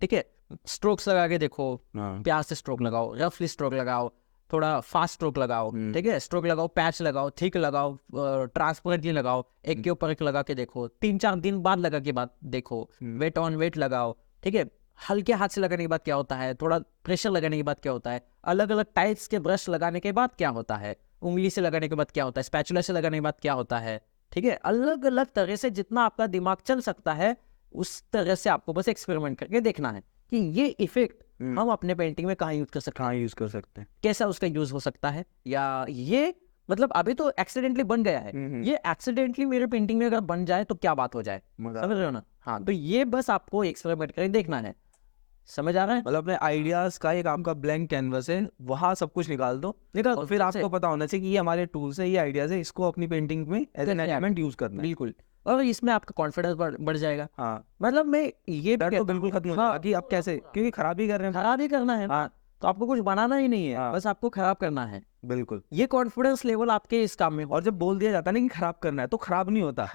ठीक है, स्ट्रोक्स लगा के देखो, हाँ प्यार से स्ट्रोक लगाओ, रफली स्ट्रोक लगाओ, थोड़ा फास्ट स्ट्रोक लगाओ। ठीक है, स्ट्रोक लगाओ, पैच लगाओ, थिक लगाओ, ट्रांसपेरेंटली लगाओ, एक के ऊपर एक लगा के देखो, 3-4 दिन बाद लगा के बाद देखो, वेट ऑन वेट लगाओ। ठीक है, हल्के हाथ से लगाने के बाद क्या होता है, थोड़ा प्रेशर लगाने के बाद क्या होता है, अलग अलग टाइप्स के ब्रश लगाने के बाद क्या होता है, उंगली से लगाने के बाद क्या होता है, स्पैचुला से लगाने के बाद क्या होता है। ठीक है, अलग अलग तरह से जितना आपका दिमाग चल सकता है उस तरह से आपको बस एक्सपेरिमेंट करके देखना है कि ये इफेक्ट हम अपने पेंटिंग में कहाँ यूज कर सकते हैं, कहाँ यूज कर सकते हैं, कैसा उसका यूज हो सकता है। या ये मतलब अभी तो एक्सीडेंटली बन गया है, ये एक्सीडेंटली मेरे पेंटिंग में अगर बन जाए तो क्या बात हो जाए, समझ रहे हो ना। हाँ, तो ये बस आपको एक्सपेरिमेंट करके देखना है। समझ आ रहा है। मतलब अपने आइडियाज का एक आपका ब्लैंक कैनवस है, वहाँ सब कुछ निकाल दो, और फिर आपको पता होना चाहिए कि ये हमारे टूल्स है, ये आइडियाज है, इसको अपनी पेंटिंग में एज एन एलिमेंट यूज करना है। बिल्कुल, और इसमें आपका कॉन्फिडेंस बढ़ जाएगा। हाँ, मतलब मैं ये डर तो बिल्कुल खत्म हो जाएगा कि आप कैसे, क्योंकि खराब ही कर रहे हैं। खराब ही करना है। हाँ तो आपको कुछ बनाना ही नहीं है, हाँ। बस आपको खराब करना है। बिल्कुल। ये कॉन्फिडेंस लेवल आपके इस काम में हो। और जब बोल दिया जाता है ना कि खराब करना है, तो खराब नहीं होता।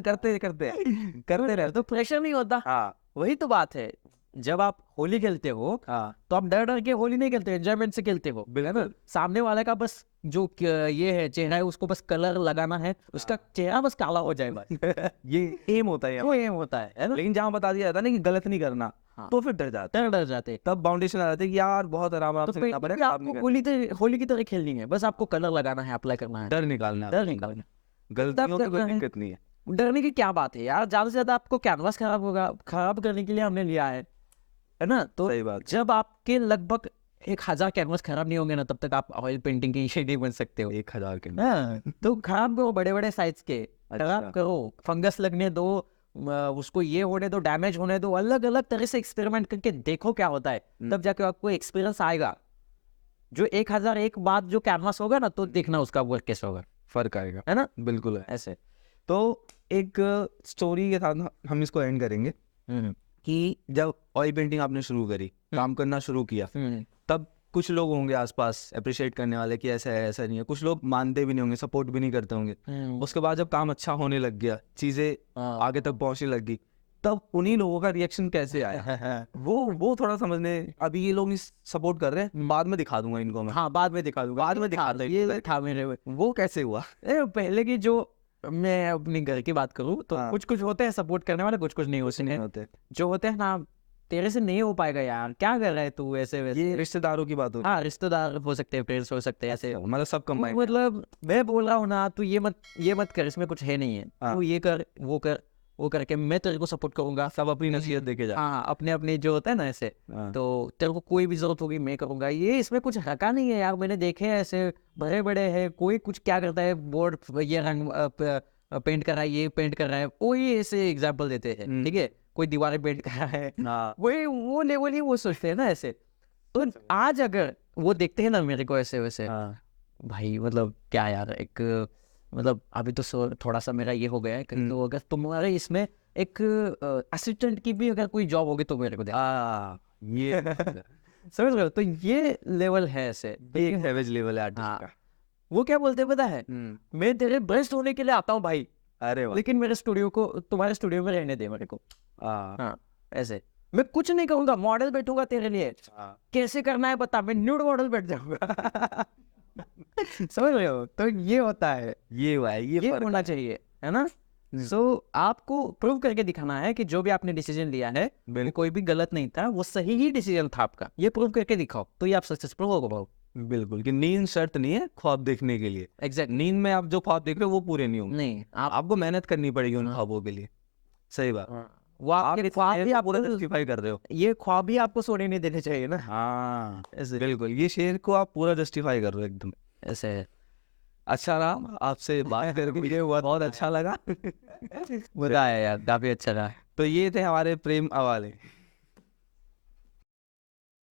करते रहते। तो प्रेशर नहीं होता। हाँ वही तो बात है। जब आप होली खेलते हो हाँ तो आप डर डर के होली नहीं खेलते, एंजॉयमेंट से खेलते हो। बिल्कुल। सामने वाले का बस जो ये है चेहरा है, उसको बस कलर लगाना है, उसका चेहरा बस काला हो जाए बस। ये एम होता है वो एम होता है ना। लेकिन जहाँ बता दिया जाता है ना कि गलत नहीं करना, हाँ। तो फिर डर जाते डर जाते। तब बाउंडेशन आ जाते हैं कि यार बहुत आराम तो से करना पेंटिंग पड़ेगा, आपको होली की तरह खेलनी है, बस आपको कलर लगाना है, अप्लाई करना है, डर निकालना है, डर निकालना। गलतियों की करना कोई है। दिक्कत नहीं है। डरने की क्या बात है यार, ज्यादा से ज्यादा आपको कैनवास खराब होगा, खराब करने के लिए हमने लिया है ना। तो सही बात। जब आपके लगभग 1000 कैनवास खराब नहीं होंगे ना, तब तक आप ऑयल पेंटिंग के शेड ही बन सकते हो। 1000 के हाँ, तो खराब करो, बड़े बड़े साइज के खराब करो, फंगस लगने दो, उसको ये होने दो, डैमेज होने दो, अलग अलग तरह से एक्सपेरिमेंट करके देखो क्या होता है, तब जाके आपको एक्सपीरियंस आएगा। जो 1001 बाद जो कैनवास होगा ना, तो देखना उसका वर्क कैसे होगा, फर्क आएगा, है ना। बिल्कुल है। ऐसे तो एक स्टोरी के साथ हम इसको एंड करेंगे कि जब ऑयल पेंटिंग आपने शुरू करी, काम करना शुरू किया, तब कुछ लोग होंगे आसपास अप्रिशिएट करने वाले कि ऐसा है, ऐसा नहीं है। कुछ लोग मानते भी नहीं होंगे, सपोर्ट भी नहीं करते होंगे। उसके बाद जब काम अच्छा होने लग गया, चीजें आगे तक पहुंचने लगी, तब उन्हीं लोगों का रिएक्शन कैसे आया, वो थोड़ा समझने। अभी ये लोग सपोर्ट कर रहे हैं, बाद में दिखा दूंगा इनको मैं। हाँ, बाद में दिखा दूंगा, बाद में दिखा दो, ये था मेरे वो कैसे हुआ। पहले की जो मैं अपने घर की बात करूँ तो हाँ। कुछ कुछ होते हैं सपोर्ट करने वाले, कुछ कुछ नहीं होते हैं। होते जो होते हैं ना, तेरे से नहीं हो पाएगा यार, क्या कर रहा है तू ऐसे वैसे। ये रिश्तेदारों की बात हो हाँ, रिश्तेदार हो सकते हैं, फ्रेंड्स हो सकते हैं ऐसे। मतलब सब तो कंबाइंड। मतलब मैं बोल रहा हूँ ना, तू ये मत कर, इसमें कुछ है नहीं है। हाँ। तू ये कर, वो करके मैं तेरे को सपोर्ट करूंगा। सब अपनी नसीहत देके जा। हाँ, अपने अपने जो होता है ना ऐसे। हाँ। तो तेरे को कोई भी जरूरत होगी मैं करूंगा, ये इसमें कुछ रखा नहीं है यार। मैंने देखे हैं ऐसे बड़े बड़े हैं, कोई कुछ क्या करता है, बोर्ड ये रंग पेंट कर रहा है, ये पेंट कर रहा है, कोई ऐसे एग्जाम्पल देते हैं, ठीक है। कोई दीवारें पेंट कर रहा है, हाँ। वही वो लेवल ही वो सोचते हैं ना ऐसे। तो आज अगर वो देखते हैं ना मेरे को ऐसे वैसे, हाँ। भाई मतलब क्या यार, एक मतलब अभी तो थोड़ा सा मेरा ये हो गया है कहीं। तो अगर तुम्हारे इसमें एक असिस्टेंट की भी अगर कोई जॉब होगी तो मेरे को दे। ये समझ रहे हो? तो ये लेवल है ऐसे। ये savage level है आर्टिस्ट हाँ। का। वो क्या बोलते हैं पता है, मैं तेरे बेस्ट होने के लिए आता हूँ भाई, अरे वाह। लेकिन मेरे स्टूडियो को तुम्हारे स्टूडियो में रहने दे मेरे को। हाँ। हाँ, ऐसे मैं कुछ नहीं करूंगा, मॉडल बैठूंगा तेरे लिए, हाँ। कैसे करना है बता, मैं न्यूड मॉडल बैठ जाऊंगा। समझ रहे हो? तो ये होता है, ये हुआ है, ये ये फर्क होना चाहिए, है ना। सो आपको प्रूव करके दिखाना है कि जो भी आपने डिसीजन लिया है वो कोई भी गलत नहीं था, वो सही ही डिसीजन था आपका। ये प्रूव करके दिखाओ तो ये आप सक्सेसफुल हो पाओ। बिल्कुल कि नींद शर्त नहीं है ख्वाब देखने के लिए। एग्जैक्ट नींद में आप जो ख्वाब देख रहे हो वो पूरे नहीं होंगे। नहीं, आपको मेहनत करनी पड़ेगी उन ख्वाबों के लिए। सही बात। वो आपके ख्वाब भी पूरा आपको, जस्टिफाई कर रहे हो। ये ख्वाब भी आपको सोने नहीं देने चाहिए ना। हाँ ऐसे बिल्कुल, ये शेर को आप पूरा जस्टिफाई कर रहे हो एकदम। ऐसे है। अच्छा राम, आपसे बात करके मुझे बहुत अच्छा लगा। बताया यार, काफी अच्छा रहा। तो ये थे हमारे प्रेम हवाले।